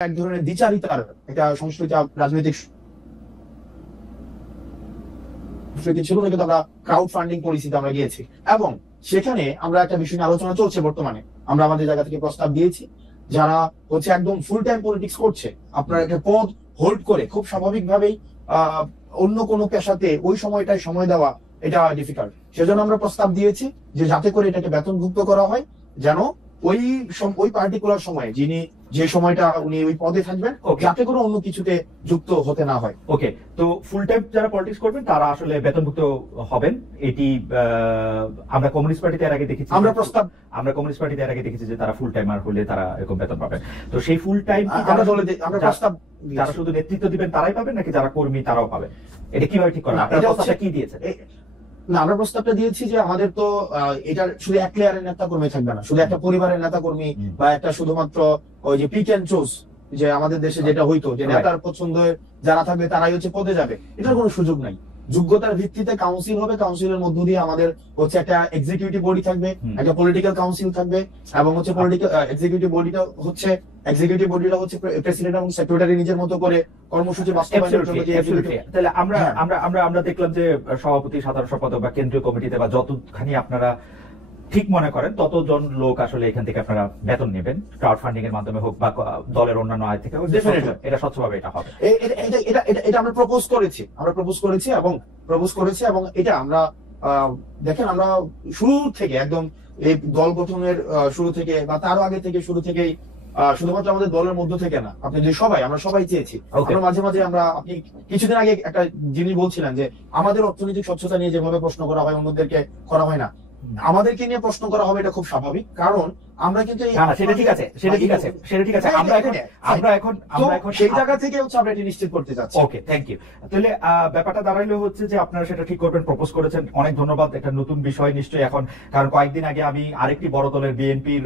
এক ধরনের দ্বিচারিতার একটা সংস্কৃতি রাজনৈতিক ছিল, কিন্তু আমরা ক্রাউড ফান্ডিং পলিসিতে আমরা গিয়েছি এবং সেখানে আমরা একটা বিষয় নিয়ে আলোচনা চলছে বর্তমানে। আমরা আমাদের জায়গা থেকে প্রস্তাব দিয়েছি, যারা হচ্ছে একদম ফুল টাইম পলিটিক্স করছে, আপনার একটা পদ হোল্ড করে খুব স্বাভাবিকভাবেই অন্য কোনো পেশাতে ওই সময়টায় সময় দেওয়া এটা ডিফিকাল্ট। সেজন্য আমরা প্রস্তাব দিয়েছি যে যাতে করে এটাকে বেতনভুক্ত করা হয়, যেন ওই পার্টিকুলার সময়ে যিনি যে সময়টা উনি ওই পদে থাকবেন যাতে করে অন্য কিছুতে যুক্ত হতে না হয়। ওকে, তো ফুল টাইম যারা পলিটিক্স করবেন তারা আসলে বেতনভুক্ত হবেন। এটি আমরা কমিউনিস্ট পার্টিতে এর আগে দেখেছি, আমরা কমিউনিস্ট পার্টিতে এর আগে দেখেছি যে তারা ফুল টাইমার হলে তারা এরকম বেতন পাবেন। তো সেই ফুল টাইম আমরা প্রস্তাব যারা শুধু নেতৃত্ব দিবেন তারাই পাবেন নাকি যারা কর্মী তারাও পাবেন? এটা কিভাবে ঠিক করেন? আপনারা প্রস্তাবটা কি দিয়েছেন? না, আমরা প্রস্তাবটা দিয়েছি যে আমাদের তো এটা শুধু এক লেয়ারের নেতা কর্মী থাকবে না, শুধু একটা পরিবারের নেতা কর্মী বা একটা শুধুমাত্র ওই যে পিক এন্ড চুজ, যে আমাদের দেশে যেটা হইতো যে নেতার পছন্দের যারা থাকবে তারাই হচ্ছে পদে যাবে, এটার কোনো সুযোগ নাই। যোগ্যতার ভিত্তিতে কাউন্সিল হবে, কাউন্সিলের মধ্য দিয়ে আমাদের হচ্ছে একটা এক্সিকিউটিভ বডি থাকবে, একটা পলিটিক্যাল কাউন্সিল থাকবে এবং হচ্ছে পলিটিক্যাল এক্সিকিউটিভ বডিটা হচ্ছে প্রেসিডেন্ট এবং সেক্রেটারি নিজের মতো করে কর্মসূচি বাস্তবায়নের জন্য। তাহলে আমরা দেখলাম যে সভাপতি, সাধারণ সম্পাদক বা কেন্দ্রীয় কমিটিতে বা যতখানি আপনারা ঠিক মনে করেন ততজন লোক আসলে এখান থেকে আপনারা বেতন নেবেন, ক্রাউড ফান্ডিং এর মাধ্যমে হোক বা দলের অন্যান্য আয় থেকে হোক, এটা স্বচ্ছভাবে এটা হবে। এটা আমরা প্রপোজ করেছি এবং এটা আমরা দেখেন আমরা শুরু থেকে একদম এই দল গঠনের শুরু থেকে বা তারও আগে থেকে শুরু থেকেই শুধুমাত্র আমাদের দলের মধ্য থেকে না, আপনি যে আমরা সবাই চেয়েছি। মাঝে মাঝে আপনি কিছুদিন আগে একটা জিনিস বলছিলেন যে আমাদের অর্থনৈতিক স্বচ্ছতা নিয়ে যেভাবে প্রশ্ন করা হয় অন্যদেরকে করা হয় না, আমাদেরকে নিয়ে প্রশ্ন করা হবে, এটা খুব স্বাভাবিক। কারণ আমরা কিন্তু সেটা ঠিক আছে আমরা এখন সেই জায়গা থেকে হচ্ছে আমরা এটি নিশ্চিত করতে চাচ্ছি। ওকে, থ্যাংক ইউ। তাহলে ব্যাপারটা দাঁড়াইলে হচ্ছে যে আপনারা সেটা ঠিক করবেন, প্রপোজ করেছেন, অনেক ধন্যবাদ। একটা নতুন বিষয় নিশ্চয়ই এখন, কারণ কয়েকদিন আগে আমি আরেকটি বড় দলের বিএনপির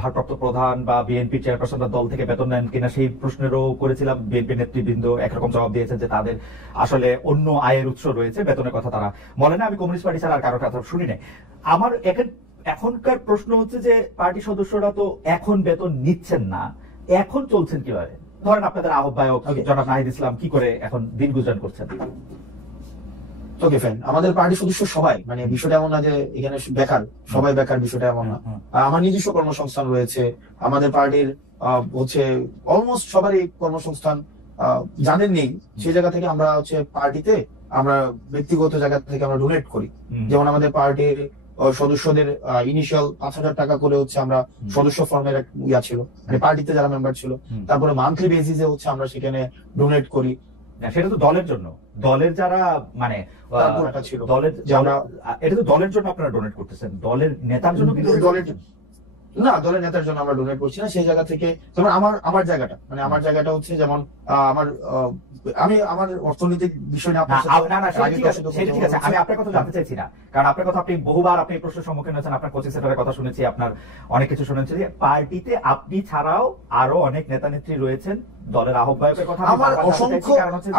ভারপ্রাপ্ত প্রধান বা বিএনপির চেয়ারপারসনরা দল থেকে বেতন নেন কিনা সেই প্রশ্নেরও করেছিলাম। বিএনপি নেতৃবৃন্দ একরকম জবাব দিয়েছেন যে তাদের আসলে অন্য আয়ের উৎস রয়েছে, বেতনের কথা তারা বলে না। আমি কমিউনিস্ট পার্টি ছাড়া আর কারোর কথা শুনি নাই। আমার এখনকার প্রশ্ন হচ্ছে যে পার্টি সদস্যরা তো এখন বেতন নিচ্ছেন না, এখন চলছেন কিভাবে? ধরেন আপনাদের আহ্বায়ক জনাব নাহিদ ইসলাম কি করে এখন দিন গুজরান করছেন? ওকে ফাইন, আমাদের পার্টি সদস্য সবাই, মানে বিষয়টা এমন না যে এখানে বেকার, সবাই বেকার, বিষয়টা এমন না। আমার নিজস্ব কর্মসংস্থান রয়েছে, আমাদের পার্টির হচ্ছে অলমোস্ট সবারই কর্মসংস্থান যাদের নেই সেই জায়গা থেকে আমরা হচ্ছে পার্টিতে আমরা ব্যক্তিগত জায়গা থেকে আমরা ডোনেট করি। যেমন আমাদের পার্টির সদস্যদের ইনিশিয়াল 5,000 টাকা করে হচ্ছে আমরা সদস্য ফর্মের ইয়া ছিল, মানে পার্টিতে যারা মেম্বার ছিল, তারপরে মান্থলি বেসিসে হচ্ছে আমরা সেখানে ডোনেট করি। সেটা তো দলের জন্য, দলের যারা মানে ছিল এটা তো দলের জন্য আপনারা ডোনেট করতেছেন, দলের নেতার জন্য কিন্তু দলের নেতার জন্য আমরা ডোনেট করছি না। সেই জায়গা থেকে যেমন আমার জায়গাটা, মানে আমার জায়গাটা হচ্ছে যেমন আমার অর্থনৈতিক বিষয় নিয়ে ঠিক আছে, আমি আপনার কথা জানতে চাইছি না, কারণ আপনার কথা আপনি বহুবার আপনি প্রশ্নের সম্মুখীন হয়েছেন, আপনার কোচিং সেন্টারের কথা শুনেছি, আপনার অনেক কিছু শুনেছি যে পার্টিতে আপনি ছাড়াও আরো অনেক নেতা নেত্রী রয়েছেন, দলের আহ্বায়কের কথা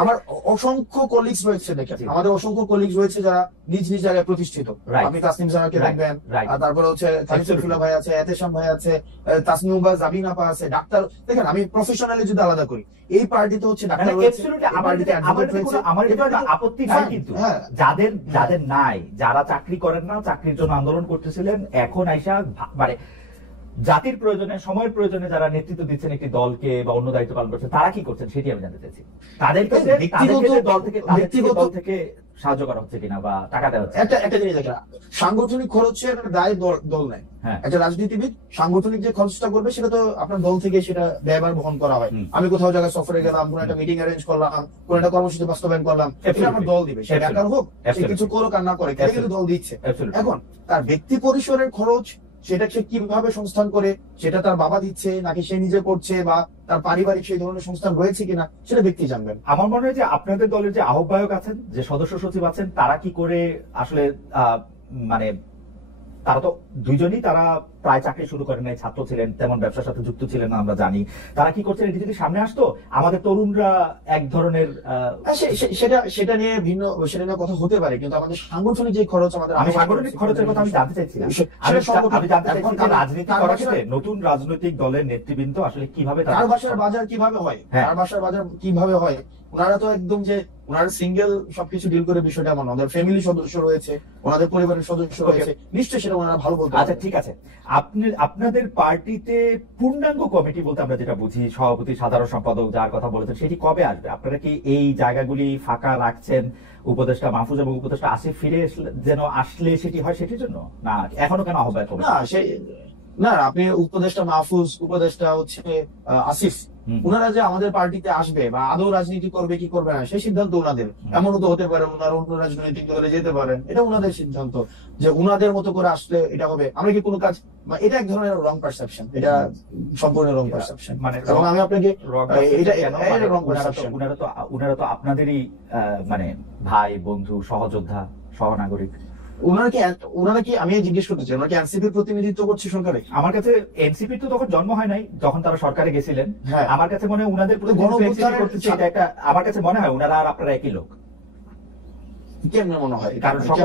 আমার অসংখ্য কলিগস রয়েছে। দেখেন আমাদের অসংখ্য কলিগস রয়েছে যারা নিজ নিজ জায়গায় প্রতিষ্ঠিত। আপনি তাসনিম জানাকে দেখবেন, তারপরে হচ্ছে তারিফুল্লাহ ভাই আছে, এতেশাম ভাই আছে, তাসনিম বা জাবিন আপা আছে, ডাক্তার। দেখেন আমি প্রফেশনালি যদি আলাদা করি, এই পার্টিতে হচ্ছে ডাক্তার রয়েছে, আমার আপত্তি নাই, কিন্তু যাদের নাই, যারা চাকরি করেন না, চাকরির জন্য আন্দোলন করতেছিলেন, এখন আইসা মানে জাতির প্রয়োজনে, সময়ের প্রয়োজনে যারা নেতৃত্ব দিচ্ছেন একটি দলকে বা অন্য দায়িত্ব পালন করছেন, তারা কি করছেন সেটি আমি জানতে চাইছি। তাদেরকে দল থেকে সাহায্য করা হচ্ছে কিনা বা টাকা দেওয়া হচ্ছে? একটা জিনিস দেখেন, সাংগঠনিক খরচের দায় দল নেয়। একটা রাজনীতিবিদ সাংগঠনিক যে খরচটা করবে সেটা তো আপনার দল থেকে সেটা ব্যয়ভার বহন করা হয়। আমি কোথাও জায়গায় সফরে গেলাম, কোন একটা মিটিং অ্যারেঞ্জ করলাম, কোন একটা কর্মসূচি বাস্তবায়ন করলাম, এটা আমার দল দিবে। সে বেকার হোক, সে কিছু করুক আর না করে, কিন্তু দল দিচ্ছে। এখন তার ব্যক্তি পরিসরের খরচ সেটা সে কিভাবে সংস্থান করে, সেটা তার বাবা দিচ্ছে নাকি সে নিজে করছে বা তার পারিবারিক সেই ধরনের সংস্থান রয়েছে কিনা, সেটা ব্যক্তি জানবেন। আমার মনে হয় যে আপনাদের দলের যে আহ্বায়ক আছেন, যে সদস্য সচিব আছেন, তারা কি করে আসলে মানে তারা তো দুইজনই তারা প্রায় চাকরি শুরু করেন নাই, ছাত্র ছিলেন, তেমন ব্যবসার সাথে যুক্ত ছিলেন না আমরা জানি। তারা কি করছেন এটি যদি সামনে আসতো, আমাদের তরুণরা এক ধরনের সেটা নিয়ে সেটা নিয়ে কথা হতে পারে, কিন্তু আমাদের সাংগঠনিক যে খরচ আমাদের, আমি সাংগঠনিক খরচের কথা আমি জানতে চাইছিলাম। আমি জানতে চাইছি যে রাজনীতি করার ক্ষেত্রে নতুন রাজনৈতিক দলের নেতৃবৃন্দ আসলে কিভাবে কার বাসার বাজার কিভাবে হয়, কার বাসার বাজার কিভাবে হয়, ওনারা তো একদম যে ওনারা সিঙ্গেল সবকিছু ডিল করে বিষয়টা এমন, ওনাদের ফ্যামিলি সদস্য রয়েছে, ওনাদের পরিবারের সদস্য রয়েছে, নিশ্চয়ই সেটা ওনারা ভালো বলতে। আচ্ছা ঠিক আছে, আপনাদের পার্টিতে পূর্ণাঙ্গ কমিটি বলতে আমরা যেটা বুঝি সভাপতি, সাধারণ সম্পাদক, যার কথা বলেছেন সেটি কবে আসবে? আপনারা কি এই জায়গাগুলি ফাঁকা রাখছেন উপদেষ্টা মাহফুজ এবং উপদেষ্টা আসিফ ফিরে যেন আসলে সেটি হয় সেটির জন্য, না এখনো কেন আহ্বায়ক? না, আপনি উপদেষ্টা মাহফুজ, উপদেষ্টা হচ্ছে আসিফ, ওনারা যে আমাদের পার্টিতে আসবে বা আদৌ রাজনীতি করবে কি করবে না সেই সিদ্ধান্ত ওনাদের। এমনও তো হতে পারে ওনারা অন্য রাজনৈতিক দলে যেতে পারেন, এটা ওনাদের সিদ্ধান্ত যে ওনাদের মতো করে আসলে এটা হবে। আমরা কি কোনো কাজ, এটা এক ধরনের রং পারসেপশন, এটা সম্পূর্ণ রং পারসেপশন। মানে এবং আমি আপনাকে ওনারা তো আপনাদেরই মানে ভাই, বন্ধু, সহযোদ্ধা, সহনাগরিক। ওনারা কি আমি জিজ্ঞেস করতে চাই, ওনারা কি এনসিপির প্রতিনিধিত্ব করছে সরকারে? আমার কাছে এনসিপির তো তখন জন্ম হয় নাই যখন তারা সরকারে গেছিলেন। হ্যাঁ, আমার কাছে মনে হয় ওনাদের আমার কাছে মনে হয় ওনারা আর আপনারা একই লোক। কেমনে মনে হয়? কারণ সকল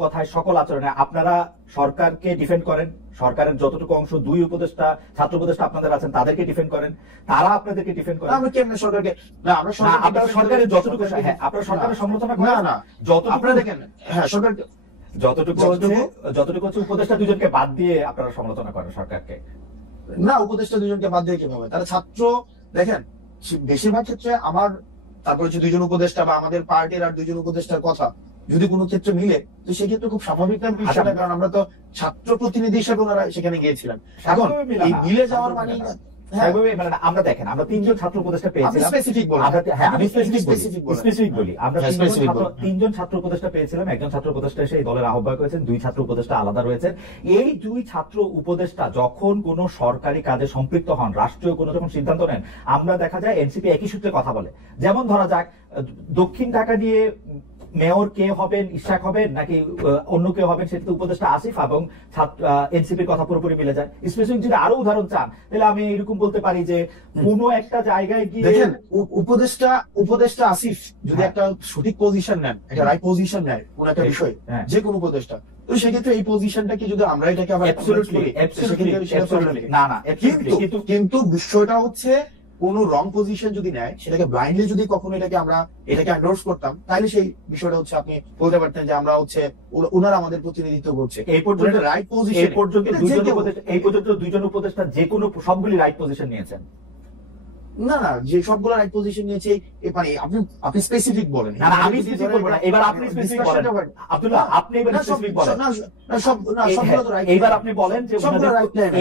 কথায় সকল আচরণে আপনারা সরকারকে ডিফেন্ড করেন, সরকারের যতটুকু অংশ দুই উপদেষ্টা, ছাত্র উপদেষ্টা আপনাদের আছেন তাদেরকে ডিফেন্ড করেন, তারা আপনাদেরকে ডিফেন্ড করেন। আমরা কেমনে সরকারকে, না আমরা আপনারা সরকারের যতটুকু, হ্যাঁ আপনারা সরকারের সমালোচনা করেন না, যতটুকু আপনারা দেখেন, হ্যাঁ সরকার যতটুকু হচ্ছে উপদেষ্টা দুজনকে বাদ দিয়ে আপনারা সমালোচনা করেন সরকারকে। না, উপদেষ্টা দুজনকে বাদ দিয়ে কিভাবে? তারা ছাত্র, দেখেন বেশিরভাগ ক্ষেত্রে আমার, তারপর হচ্ছে দুইজন উপদেষ্টা বা আমাদের পার্টির আর দুইজন উপদেষ্টার কথা যদি কোনো ক্ষেত্রে মিলে, তো সেক্ষেত্রে খুব স্বাভাবিক না বিষয়টা, কারণ আমরা তো ছাত্র প্রতিনিধি হিসেবে ওনারা সেখানে গিয়েছিলেন। এখন এই মিলে যাওয়ার মানে আমরা দেখেন, আমরা তিনজন ছাত্র উপদেষ্টা পেয়েছিলাম, তিনজন ছাত্র উপদেষ্টা পেয়েছিলাম, একজন ছাত্র উপদেষ্টা এসে দলের আহ্বায়ক হয়েছেন, দুই ছাত্র উপদেষ্টা আলাদা রয়েছেন। এই দুই ছাত্র উপদেষ্টা যখন কোন সরকারি কাজে সম্পৃক্ত হন, রাষ্ট্রীয় কোনো যখন সিদ্ধান্ত নেন, আমরা দেখা যায় এনসিপি একই সূত্রে কথা বলে। যেমন ধরা যাক দক্ষিণ ঢাকা নিয়ে মেয়র কে হবেন, ইশাক হবেন নাকি অন্য কেউ হবেন, সেটা উপদেষ্টা আসিফ এবং এনসিপির কথা পুরোপুরি মিলে যায়। স্পেসিফিক যদি আরো উদাহরণ চান তাহলে আমি এরকম বলতে পারি যে কোনো একটা জায়গায় গিয়ে দেখেন উপদেষ্টা আসিফ যদি একটা সঠিক পজিশন নেন, একটা রাইট পজিশন নেয় কোন একটা বিষয়, যে কোন উপদেষ্টা, তো সেক্ষেত্রে এই পজিশনটাকে যদি আমরা এটাকে আবার কিন্তু বিষয়টা হচ্ছে কোন রং পজিশন যদি নেয়, সেটাকে ব্লাইন্ডলি যদি কখনো এটাকে এন্ডোর্স করতাম, তাহলে সেই বিষয়টা হচ্ছে আপনি বলতে পারতেন যে আমরা হচ্ছে ওনারা আমাদের প্রতিনিধিত্ব করছে। এই পর্যন্ত রাইট পজিশন, এই পর্যন্ত দুইজন উপদেষ্টা যে কোনো সবগুলি রাইট পজিশন নিয়েছেন। না, যে সবগুলো রাইট পজিশন নিয়েছে, মানে আপনি স্পেসিফিক বলেন। না, আমি স্পেসিফিক বলবো না, এবার আপনি স্পেসিফিক বলেন আব্দুল্লাহ, আপনি এবার স্পেসিফিক বলেন। সবগুলো তো রাইট, এবার আপনি বলেন যে সবগুলো রাইট নেয়,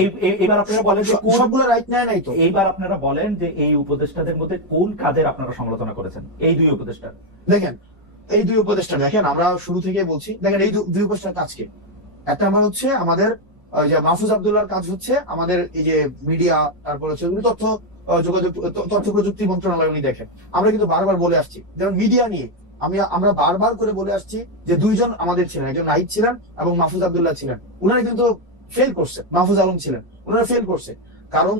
এবার আপনারা বলেন যে সবগুলো রাইট নেয় নাই তো। এইবার আপনারা বলেন যে এই উপদেষ্টাদের মধ্যে কোন কাজের আপনারা সমালোচনা করেছেন, এই দুই উপদেষ্টা? দেখেন এই দুই উপদেষ্টা, দেখেন আমরা শুরু থেকে বলছি, দেখেন এই দুই উপদেষ্টার কাজকে একটা আমার হচ্ছে আমাদের যে মাহফুজ আব্দুল্লাহর কাজ হচ্ছে আমাদের এই যে মিডিয়া, তারপর হচ্ছে তথ্য প্রযুক্তি মন্ত্রণালয় উনি দেখেন। আমরা কিন্তু বারবার বলে আসছি, যেমন মিডিয়া নিয়ে আমরা বারবার করে বলে আসছি যে দুইজন আমাদের ছিলেন, একজন নাহিদ ছিলেন এবং মাহফুজ আব্দুল্লাহ ছিলেন, উনারা কিন্তু ফেল করছে, মাহফুজ আলম ছিলেন, উনারা ফেল করছে। কারণ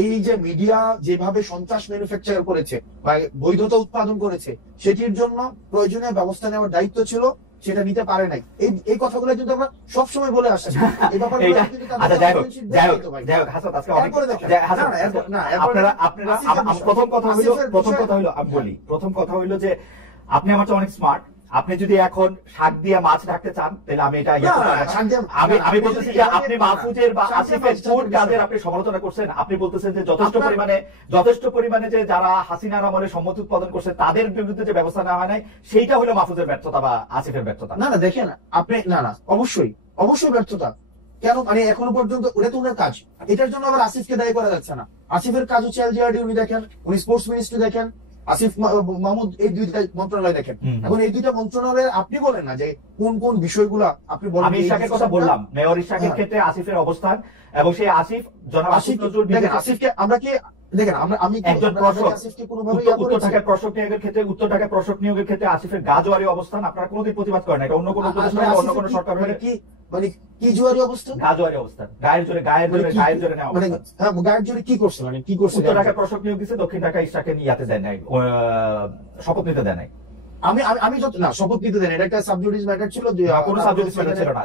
এই যে মিডিয়া যেভাবে সন্ত্রাস ম্যানুফ্যাকচার করেছে বা বৈধতা উৎপাদন করেছে, সেটির জন্য প্রয়োজনীয় ব্যবস্থা নেওয়ার দায়িত্ব ছিল, সেটা নিতে পারে নাই। এই কথাগুলো কিন্তু আমরা সবসময় বলে আসছি। এই ব্যাপারে প্রথম কথা হইলো যে আপনি আমার চেয়ে অনেক স্মার্ট। আপনি যদি এখন শাক দিয়ে মাছ রাখতে চান তাহলে আমি এটা আমি বলতেছি যে আপনি মাহফুজের বা আসিফের কোন কাজের আপনি সমালোচনা করছেন? আপনি বলতেছেন যে যথেষ্ট পরিমাণে যে যারা হাসিনার আমলে সম্মতি উৎপাদন করছে তাদের বিরুদ্ধে যে ব্যবস্থা নেওয়া হয় নাই, সেইটা হলো মাহফুজের ব্যর্থতা বা আসিফের ব্যর্থতা। না দেখেন আপনি, না অবশ্যই ব্যর্থতা। কেন? মানে এখনো পর্যন্ত ওটা তো ওনার কাজ, এটার জন্য আবার আসিফকে দায়ী করা যাচ্ছে না। আসিফের কাজ হচ্ছে এলজিআরডি উনি দেখেন, উনি স্পোর্টস মিনিস্ট্রি দেখেন, আসিফ মাহমুদ এই দুইটা মন্ত্রণালয় দেখেন। এখন এই দুইটা মন্ত্রণালয়ে আপনি বলেন না যে কোন বিষয়গুলা আপনি বলেন। আমি ইশাকের কথা বললাম, মেয়র ইশাকের ক্ষেত্রে আসিফের অবস্থান এবং সেই আসিফ জনাব আসিফ নজরুল দেখেন, আসিফকে আমরা কি দেখেন আমি একজন প্রশাসক উত্তর ঢাকায় প্রশাসক নিয়োগের ক্ষেত্রে আসিফের গাজোয়ারি অবস্থান আপনারা কোনোদিন প্রতিবাদ করেন না, এটা অন্য কোনো উপদেষ্টা অন্য কোনো সরকার হলে কি মানে কি জোয়ারি অবস্থা, গাজোয়ারি অবস্থান, গায়ের জোরে নেওয়া অবস্থান। হ্যাঁ, গায়ের জোরে কি করছে, মানে কি করছে? উত্তর ঢাকায় প্রশাসক নিয়োগ দিচ্ছে, দক্ষিণ ঢাকায় ইশরাকে ইয়াতে দেয় নাই, শপথ নিতে দেয় নাই। আমি যত না শপথ নিতে দেন, এটা একটা সাবজুডিস ম্যাটার ছিল, কোনো সাবজুডিস ম্যাটার ছিল না,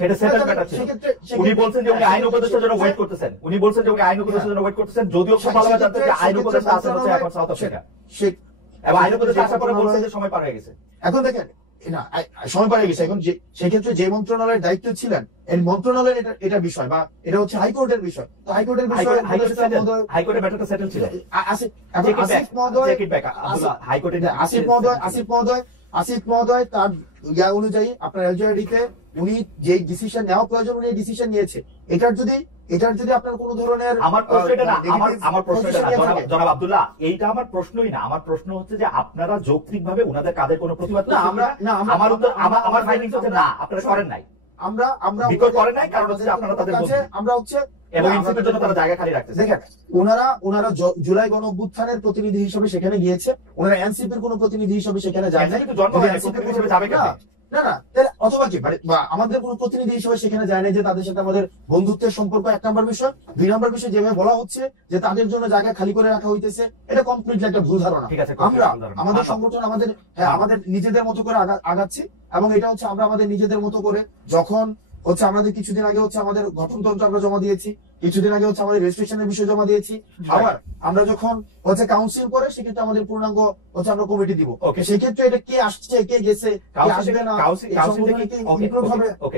সেটা সেটেল ম্যাটার ছিল। উনি বলছেন যে উনি আইন উপদেষ্টার জন্য ওয়েট করতেছেন, যদিও খুব ভালোভাবে জানতেন যে আইন উপদেষ্টা আছেন হচ্ছে এখন সাউথ আফ্রিকা, এবং আইন উপদেষ্টা আসার পরে বলছেন যে সময় পার হয়ে গেছে। এখন দেখেন না সময় পার হয়ে গেছে, এখন সেক্ষেত্রে যে মন্ত্রণালয়ের দায়িত্ব ছিলেন এই মন্ত্রণালয়ের এটা বিষয়, বা এটা হচ্ছে হাইকোর্টের বিষয়, তো হাইকোর্টের বিষয় হাইকোর্টের ম্যাটারটা সেটেল ছিল। আসিফ মহোদয় তার ইয়া অনুযায়ী আপনার এলজিআইডিতে উনি যে ডিসিশন নেওয়া প্রয়োজন উনি ডিসিশন নিয়েছে। এটার যদি আপনার কোন ধরনের আমার প্রশ্ন এটা না, আমার প্রশ্ন এটা না জনাব আব্দুল্লাহ, এইটা আমার প্রশ্নই না। আমার প্রশ্ন হচ্ছে যে আপনারা যৌক্তিকভাবে ওনাদের কাজের কোনো প্রতিবাদ না, আমার উত্তর আমার ফাইন্ডিংস হচ্ছে না, আপনারা করেন নাই, আমরা বিকল্প করেন নাই, কারণ হচ্ছে আপনারা তাদের বলছেন আমরা হচ্ছে এবং ইনসিপির জন্য তারা জায়গা খালি রাখতেছে। দেখেন ওনারা জুলাই গণ অভ্যুত্থানের প্রতিনিধি হিসেবে সেখানে গিয়েছে, ওনারা এনসিপির কোন প্রতিনিধি হিসেবে সেখানে যায় না, কিন্তু জন্মদিনের প্রতিনিধি হিসেবে যাবে কেন? না অথবা কি মানে আমাদের কোন প্রতিনিধি হিসেবে সেখানে যায় না, যে তাদের সাথে আমাদের বন্ধুত্বের সম্পর্ক 1 নম্বর বিষয়। 2 নম্বর বিষয় যেভাবে বলা হচ্ছে যে তাদের জন্য জায়গা খালি করে রাখা হইতেছে, এটা কমপ্লিটলি একটা ভুল ধারণা। আমরা আমাদের সংগঠন আমাদের নিজেদের মতো করে আগাচ্ছি, এবং এটা হচ্ছে আমরা আমাদের নিজেদের মতো করে, যখন হচ্ছে আমাদের কিছুদিন আগে হচ্ছে আমাদের গঠনতন্ত্র আমরা জমা দিয়েছি, কিছুদিন আগে হচ্ছে আমাদের রেজিস্ট্রেশনের বিষয় জমা দিয়েছি, আবার আমরা যখন হচ্ছে কাউন্সিল করে সেক্ষেত্রে আমাদের পূর্ণাঙ্গ হচ্ছে আমরা কমিটি দিব। সেক্ষেত্রে এটা কে আসছে কে গেছে কে আসবে না,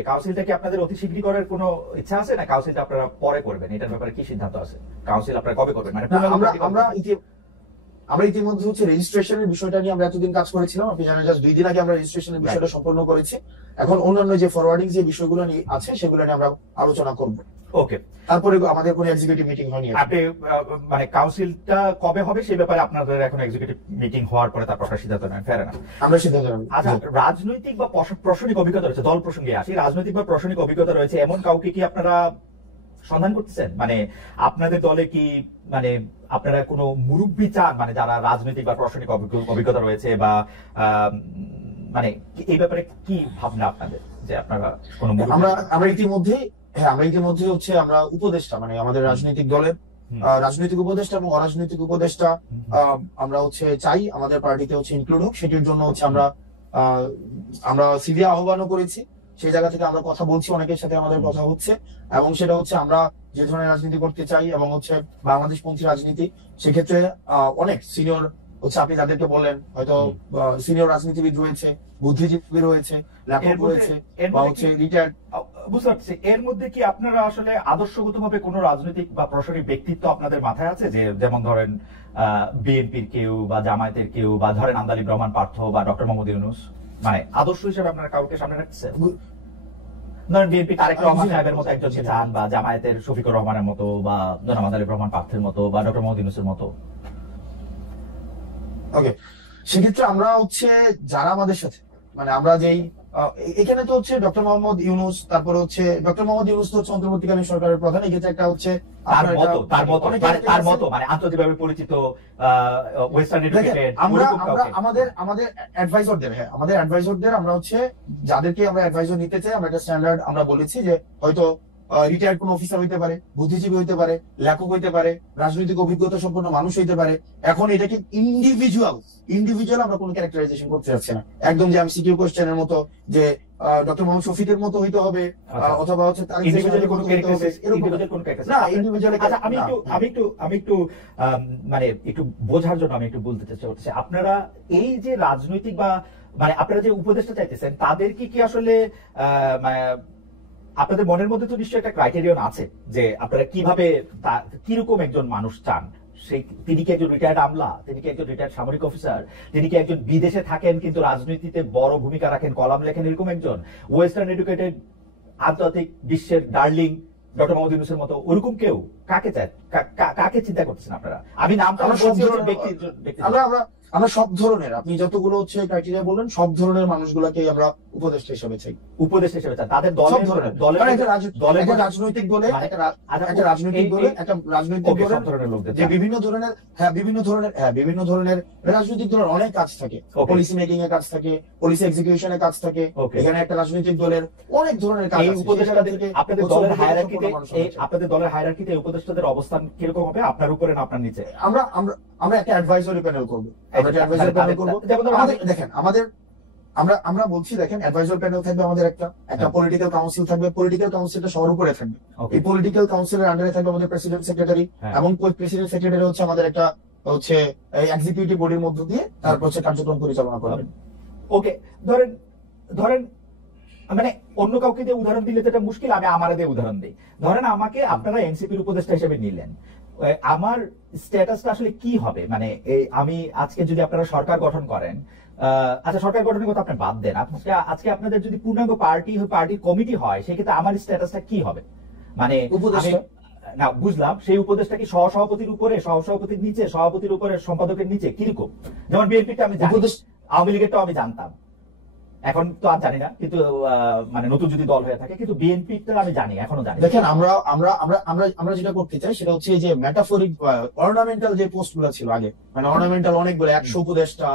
কাউন্সিলটা কি আপনাদের অতি শীঘ্রই করার কোনো ইচ্ছা আছে, না কাউন্সিলটা আপনারা পরে করবেন? এটার ব্যাপারে কি সিদ্ধান্ত আছে? কাউন্সিল আপনারা কবে করবেন? মানে আমরা ইতিমধ্যে হচ্ছে রেজিস্ট্রেশনের বিষয়টা নিয়ে আমরা এতদিন কাজ করেছিলাম, আপনি জানেন জাস্ট 2 দিন আগে আমরা রেজিস্ট্রেশনের বিষয়টা সম্পন্ন করেছি। এখন অন্যান্য যে ফরওয়ার্ডিং যে বিষয়গুলো নিয়ে আছে সেগুলো নিয়ে আমরা আলোচনা করব। ওকে, তারপরে আমাদের কোনো এক্সিকিউটিভ মিটিং হয়নি। আপনি মানে কাউন্সিলটা কবে হবে সেই ব্যাপারে আপনাদের এখন এক্সিকিউটিভ মিটিং হওয়ার পরে তারপর সিদ্ধান্ত নেন, ফেরে না? আমরা সিদ্ধান্ত নেব। আচ্ছা, রাজনৈতিক বা প্রশাসনিক অভিজ্ঞতা রয়েছে, দল প্রসঙ্গে আসি, রাজনৈতিক বা প্রশাসনিক অভিজ্ঞতা রয়েছে এমন কাউকে কি আপনারা সন্ধান করতেছেন? মানে আপনাদের দলে কি মানে আপনারা কোনো মুরব্বী চান, মানে যারা রাজনৈতিক বা প্রশাসনিক অভিজ্ঞতা রয়েছে, বা মানে এই ব্যাপারে কি ভাবনা আপনাদের, যে আপনারা কোনো আমরা ইতিমধ্যে হচ্ছে আমরা উপদেষ্টা, মানে আমাদের রাজনৈতিক দলের রাজনৈতিক উপদেষ্টা এবং অরাজনৈতিক উপদেষ্টা আমরা হচ্ছে চাই আমাদের পার্টিতে হচ্ছে ইনক্লুড হোক। সেটির জন্য হচ্ছে আমরা সিভি আহ্বানও করেছি, সেই জায়গা থেকে আমরা কথা বলছি, অনেকের সাথে আমাদের কথা হচ্ছে, এবং সেটা হচ্ছে আমরা যে ধরনের রাজনীতি করতে চাই এবং হচ্ছে বাংলাদেশ পন্থী রাজনীতি, সেক্ষেত্রে অনেক সিনিয়র হচ্ছে আপনি যাদেরকে বললেন হয়তো সিনিয়র রাজনীতিবিদ রয়েছে, বুদ্ধিজীবী রয়েছে, লেখক রয়েছে, বা হচ্ছে রিটায়ার্ড। বুঝতে পারছি, এর মধ্যে কি আপনারা আসলে আদর্শগতভাবে কোন রাজনৈতিক বা প্রশাসনিক ব্যক্তিত্ব আপনাদের মাথায় আছে, যে যেমন ধরেন বিএনপির কেউ বা জামায়াতের কেউ, বা ধরেন আন্দালিব রহমান পার্থ বা ডক্টর মোহাম্মদ ইউনূস, মানে আদর্শ হিসেবে আপনারা কাউকে সামনে রাখছেন? ধরেন বিএনপি তারেক রহমান সাহেবের মতো একজনকে চান, বা জামায়াতের শফিকুর রহমানের মতো, বা জনাব আন্দালিব রহমান পার্থের মতো, বা ডক্টর মোহাম্মদ ইউনূসের মতো? ওকে, সেক্ষেত্রে আমরা হচ্ছে যারা আমাদের সাথে মানে আমরা যেই এখানে তো হচ্ছে ডক্টর মোহাম্মদ ইউনূস, তারপরে হচ্ছে ডক্টর মোহাম্মদ ইউনূস তো হচ্ছে অন্তর্বর্তীকালীন সরকারের প্রধান, এক্ষেত্রে একটা হচ্ছে তার মতো মানে আন্তর্জাতিকভাবে পরিচিত ওয়েস্টার্ন এডুকেটেড আমাদের অ্যাডভাইজরদের আমরা হচ্ছে যাদেরকে আমরা অ্যাডভাইজর নিতে চাই, আমরা একটা স্ট্যান্ডার্ড আমরা বলেছি যে হয়তো রিটায়ার্ড কোন অফিসার হইতে পারে, বুদ্ধিজীবী হইতে পারে, লেখক হইতে পারে, রাজনৈতিক অভিজ্ঞতা সম্পন্ন মানুষ হইতে পারে। এখন এটাকে ইন্ডিভিজুয়াল আমরা কোনো ক্যারেক্টারাইজেশন করতে যাচ্ছি না, একদম যে এমসিকিউ কোশ্চেনের মতো যে ডক্টর মোহাম্মদ শফিকের মতো হইতে হবে, অথবা হচ্ছে আমি একটু মানে একটু বোঝার জন্য আমি একটু বলতে চেষ্টা করতেছি, আপনারা এই যে রাজনৈতিক বা মানে আপনারা যে উপদেষ্টা চাইতেছেন তাদের কি আসলে আপনাদের মনের মধ্যে তো নিশ্চয়ই একটা ক্রাইটেরিয়ন আছে যে আপনারা কিভাবে কিরকম একজন মানুষ চান? তিনি কি একজন রিটায়ার্ড আমলা, তিনি কি একজন রিটায়ার্ড সামরিক অফিসার, তিনি কি একজন বিদেশে থাকেন কিন্তু রাজনীতিতে বড় ভূমিকা রাখেন, কলাম লেখেন, এরকম একজন ওয়েস্টার্ন এডুকেটেড আন্তর্জাতিক বিশ্বের ডার্লিং ডক্টর মোহাম্মদ ইউনূসের মতো ওরকম কেউ কাকে চায়, কাকে চিন্তা করতেছেন আপনারা? আমি নাম আমরা সব ধরনের, আপনি যতগুলো হচ্ছে ক্রাইটেরিয়া বললেন, সব ধরনের মানুষগুলোকে আমরা উপদেষ্টা হিসেবে চাই। উপদেশ হিসেবে চান তাদের সব ধরনের দলের একটা রাজনৈতিক দলে একটা রাজনৈতিক দলের লোকদের যে বিভিন্ন ধরনের রাজনৈতিক দলের অনেক কাজ থাকে, পলিসি মেকিং এর কাজ থাকে, পলিসি এক্সিকিউশনের কাজ থাকে, এখানে একটা রাজনৈতিক দলের অনেক ধরনের কাজ আছে। আপনাদের দলের হায়ারার্কিতে উপদেষ্টাদের অবস্থান কিরকম হবে, আপনার উপরে না আপনার নিচে? আমরা একটা অ্যাডভাইজরি প্যানেল করবো। দেখেন আমরা বলছি, দেখেন অ্যাডভাইজর প্যানেল থাকবে আমাদের, একটা পলিটিক্যাল কাউন্সিল থাকবে, পলিটিক্যাল কাউন্সিলটা সবার উপরে থাকবে। এই পলিটিক্যাল কাউন্সিলের আন্ডারে থাকবে আমাদের প্রেসিডেন্ট সেক্রেটারি, এবং প্রেসিডেন্ট সেক্রেটারি হচ্ছে আমাদের একটা হচ্ছে এক্সিকিউটিভ বডির মধ্য দিয়ে তারপর হচ্ছে কার্যক্রম পরিচালনা করবেন। ওকে, ধরেন মানে অন্য কাউকে দিয়ে উদাহরণ দিলে তো এটা মুশকিল, আমি আমার দিয়ে উদাহরণ দিই। ধরেন আমাকে আপনারা এনসিপির উপদেষ্টা হিসেবে নিলেন, আমার স্ট্যাটাসটা আসলে কি হবে? মানে আমি আজকে যদি আপনারা সরকার গঠন করেন, আচ্ছা সরকার গঠনের কথা আপনি বাদ দেন, আজকে আপনাদের যদি পূর্ণাঙ্গ পার্টির কমিটি হয়, সেক্ষেত্রে আমার স্ট্যাটাসটা কি হবে? মানে না বুঝলাম, সেই উপদেশটা কি সহসভাপতির উপরে, সহসভাপতির নিচে, সভাপতির উপরে, সম্পাদকের নিচে, কিরকম? যেমন বিএনপিটা আমি জানি, আওয়ামী লীগেরটাও আমি জানতাম, এখন তো আর জানি না, কিন্তু মানে নতুন যদি দল হয়ে থাকে, কিন্তু বিএনপিটা আমি জানি, এখনো জানি। দেখেন আমরা যেটা করতে চাই সেটা হচ্ছে যে মেটাফরিক অর্নামেন্টাল যে পোস্ট গুলো ছিল আগে, মানে অর্নামেন্টাল অনেকগুলো, 100 উপদেষ্টা,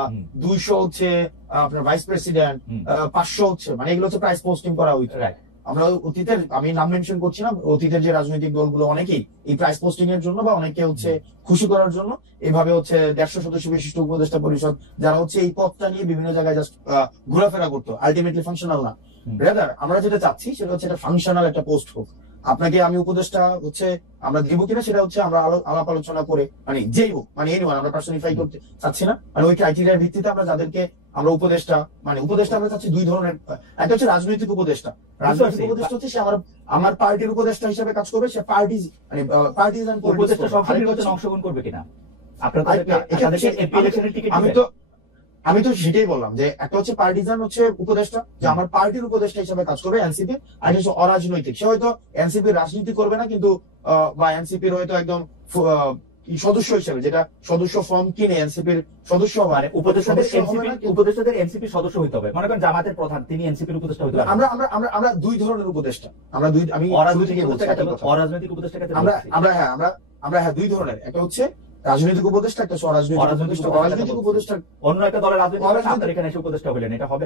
200 হচ্ছে আপনার ভাইস প্রেসিডেন্ট, 500 হচ্ছে, মানে এগুলো হচ্ছে প্রাইস পোস্টিং করা হইতো। আমরা অতীতের, আমি নাম মেনশন করছি না, অতীতের যে রাজনৈতিক দলগুলো অনেকেই এই প্রাইস পোস্টিং এর জন্য বা অনেকে হচ্ছে খুশি করার জন্য এভাবে হচ্ছে 150 সদস্য বিশিষ্ট উপদেষ্টা পরিষদ, যারা হচ্ছে এই পদটা নিয়ে বিভিন্ন জায়গায় জাস্ট ঘোরাফেরা করতো, আলটিমেটলি ফাংশনাল না। রাদার আমরা যেটা চাচ্ছি সেটা হচ্ছে একটা ফাংশনাল একটা পোস্ট হোক। আপনাকে আমি উপদেষ্টা হচ্ছে আমরা দিব কিনা সেটা হচ্ছে আমরা আলাপ আলোচনা করে, মানে যেই হোক, মানে এনিওয়ান, আমরা পার্সোনিফাই করতে চাচ্ছি না, মানে ওই ক্রাইটেরিয়ার ভিত্তিতে আমরা যাদেরকে আমরা উপদেষ্টা আমরা চাচ্ছি দুই ধরনের। একটা হচ্ছে রাজনৈতিক উপদেষ্টা হচ্ছে সে আমার পার্টির উপদেষ্টা হিসেবে কাজ করবে, সে পার্টিজান উপদেষ্টা সব নির্বাচনে অংশগ্রহণ করবে কিনা? আমি তো সেটাই বললাম যে একটা হচ্ছে পার্টিজান হচ্ছে উপদেষ্টা, যে আমার পার্টির উপদেষ্টা হিসেবে কাজ করবে এনসিপি, আর হচ্ছে অরাজনৈতিক, সে হয়তো এনসিপি রাজনীতি করবে না, কিন্তু বা এনসিপির হয়তো একদম সদস্য হিসেবে, যেটা সদস্য ফর্ম কিনে এনসিপির সদস্য, মানে উপদেষ্টাদের এনসিপির সদস্য হইতে হবে। মনে করেন জামাতের প্রধান, তিনি এনসিপির উপদেষ্টা হইতে হবে। আমরা দুই ধরনের উপদেষ্টা, আমি অরাজনৈতিক উপদেষ্টা, আমরা দুই ধরনের, একটা হচ্ছে রাজনৈতিক উপদেষ্টা, একটা অরাজনৈতিক উপদেষ্টা। অন্য একটা দলের রাজনৈতিক এখানে এসে উপদেষ্টা হলেন, এটা হবে?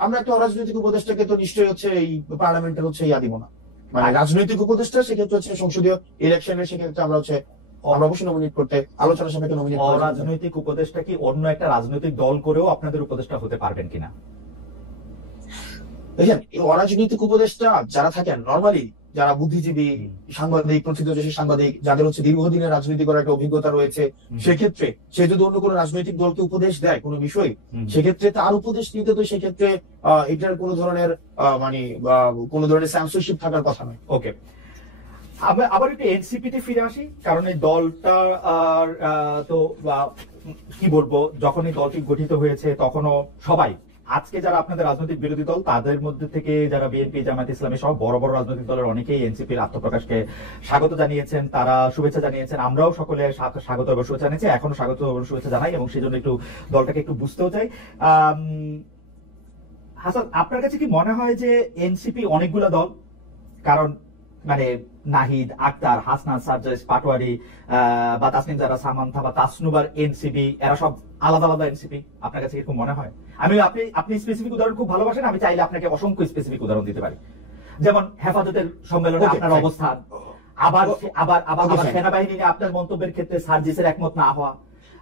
আমরা একটা অরাজনৈতিক উপদেষ্টাকে তো নিশ্চয়ই হচ্ছে এই পার্লামেন্টের হচ্ছে ইয়া দিব না, মানে রাজনৈতিক উপদেষ্টা সেক্ষেত্রে হচ্ছে সংসদীয় ইলেকশনের, সেক্ষেত্রে আমরা হচ্ছে আমরা অবশ্যই নমিনেট করতে, আলোচনা সাপেক্ষে নমিনেট। অরাজনৈতিক উপদেষ্টা কি অন্য একটা রাজনৈতিক দল করেও আপনাদের উপদেষ্টা হতে পারবেন কিনা? দেখেন, এই অরাজনৈতিক উপদেষ্টা যারা থাকেন নরমালি, যারা বুদ্ধিজীবী, সাংবাদিক, প্রথিতযশী সাংবাদিক, যাদের হচ্ছে দীর্ঘদিনের রাজনীতি করার একটা অভিজ্ঞতা রয়েছে, সেক্ষেত্রে সে যদি অন্য কোনো রাজনৈতিক দলকে উপদেশ দেয় কোনো বিষয়, সেক্ষেত্রে তার উপদেশ নিতে তো সেক্ষেত্রে এটার কোনো ধরনের মানে কোনো ধরনের সেন্সরশিপ থাকার কথা নয়। ওকে, আবার একটু এনসিপিতে ফিরে আসি, কারণ এই দলটা তো কি বলবো, যখন এই দলটি গঠিত হয়েছে তখনও সবাই, আজকে যারা আপনাদের রাজনৈতিক বিরোধী দল, তাদের মধ্যে থেকে যারা বিএনপি, জামায়াত ইসলামী সহ বড় বড় রাজনৈতিক দলের অনেকেই এনসিপির আত্মপ্রকাশকে স্বাগত জানিয়েছেন, তারা শুভেচ্ছা জানিয়েছেন, আমরাও সকলে স্বাগত এবং শুভেচ্ছা জানিয়েছি, এখনো স্বাগত এবং শুভেচ্ছা জানাই, এবং সেই জন্য একটু দলটাকে একটু বুঝতেও চাই। হাসান, আপনার কাছে কি মনে হয় যে এনসিপি অনেকগুলো দল? কারণ মানে নাহিদ, আক্তার, হাসনান, সার্জিস, পাটোয়ারি বা তাসনিম জারা, সামান্থা বা তাসনুবার এনসিপি, এরা সব আলাদা আলাদা এনসিপি, আপনার কাছে এরকম মনে হয়? আপনি স্পেসিফিক উদাহরণ খুব ভালোবাসেন, আমি চাইলে আপনাকে অসংখ্য স্পেসিফিক উদাহরণ দিতে পারি। যেমন হেফাজতের সম্মেলনে আপনার অবস্থান, আবার সেনাবাহিনী নিয়ে আপনার মন্তব্যের ক্ষেত্রে সার্জিসের একমত না হওয়া,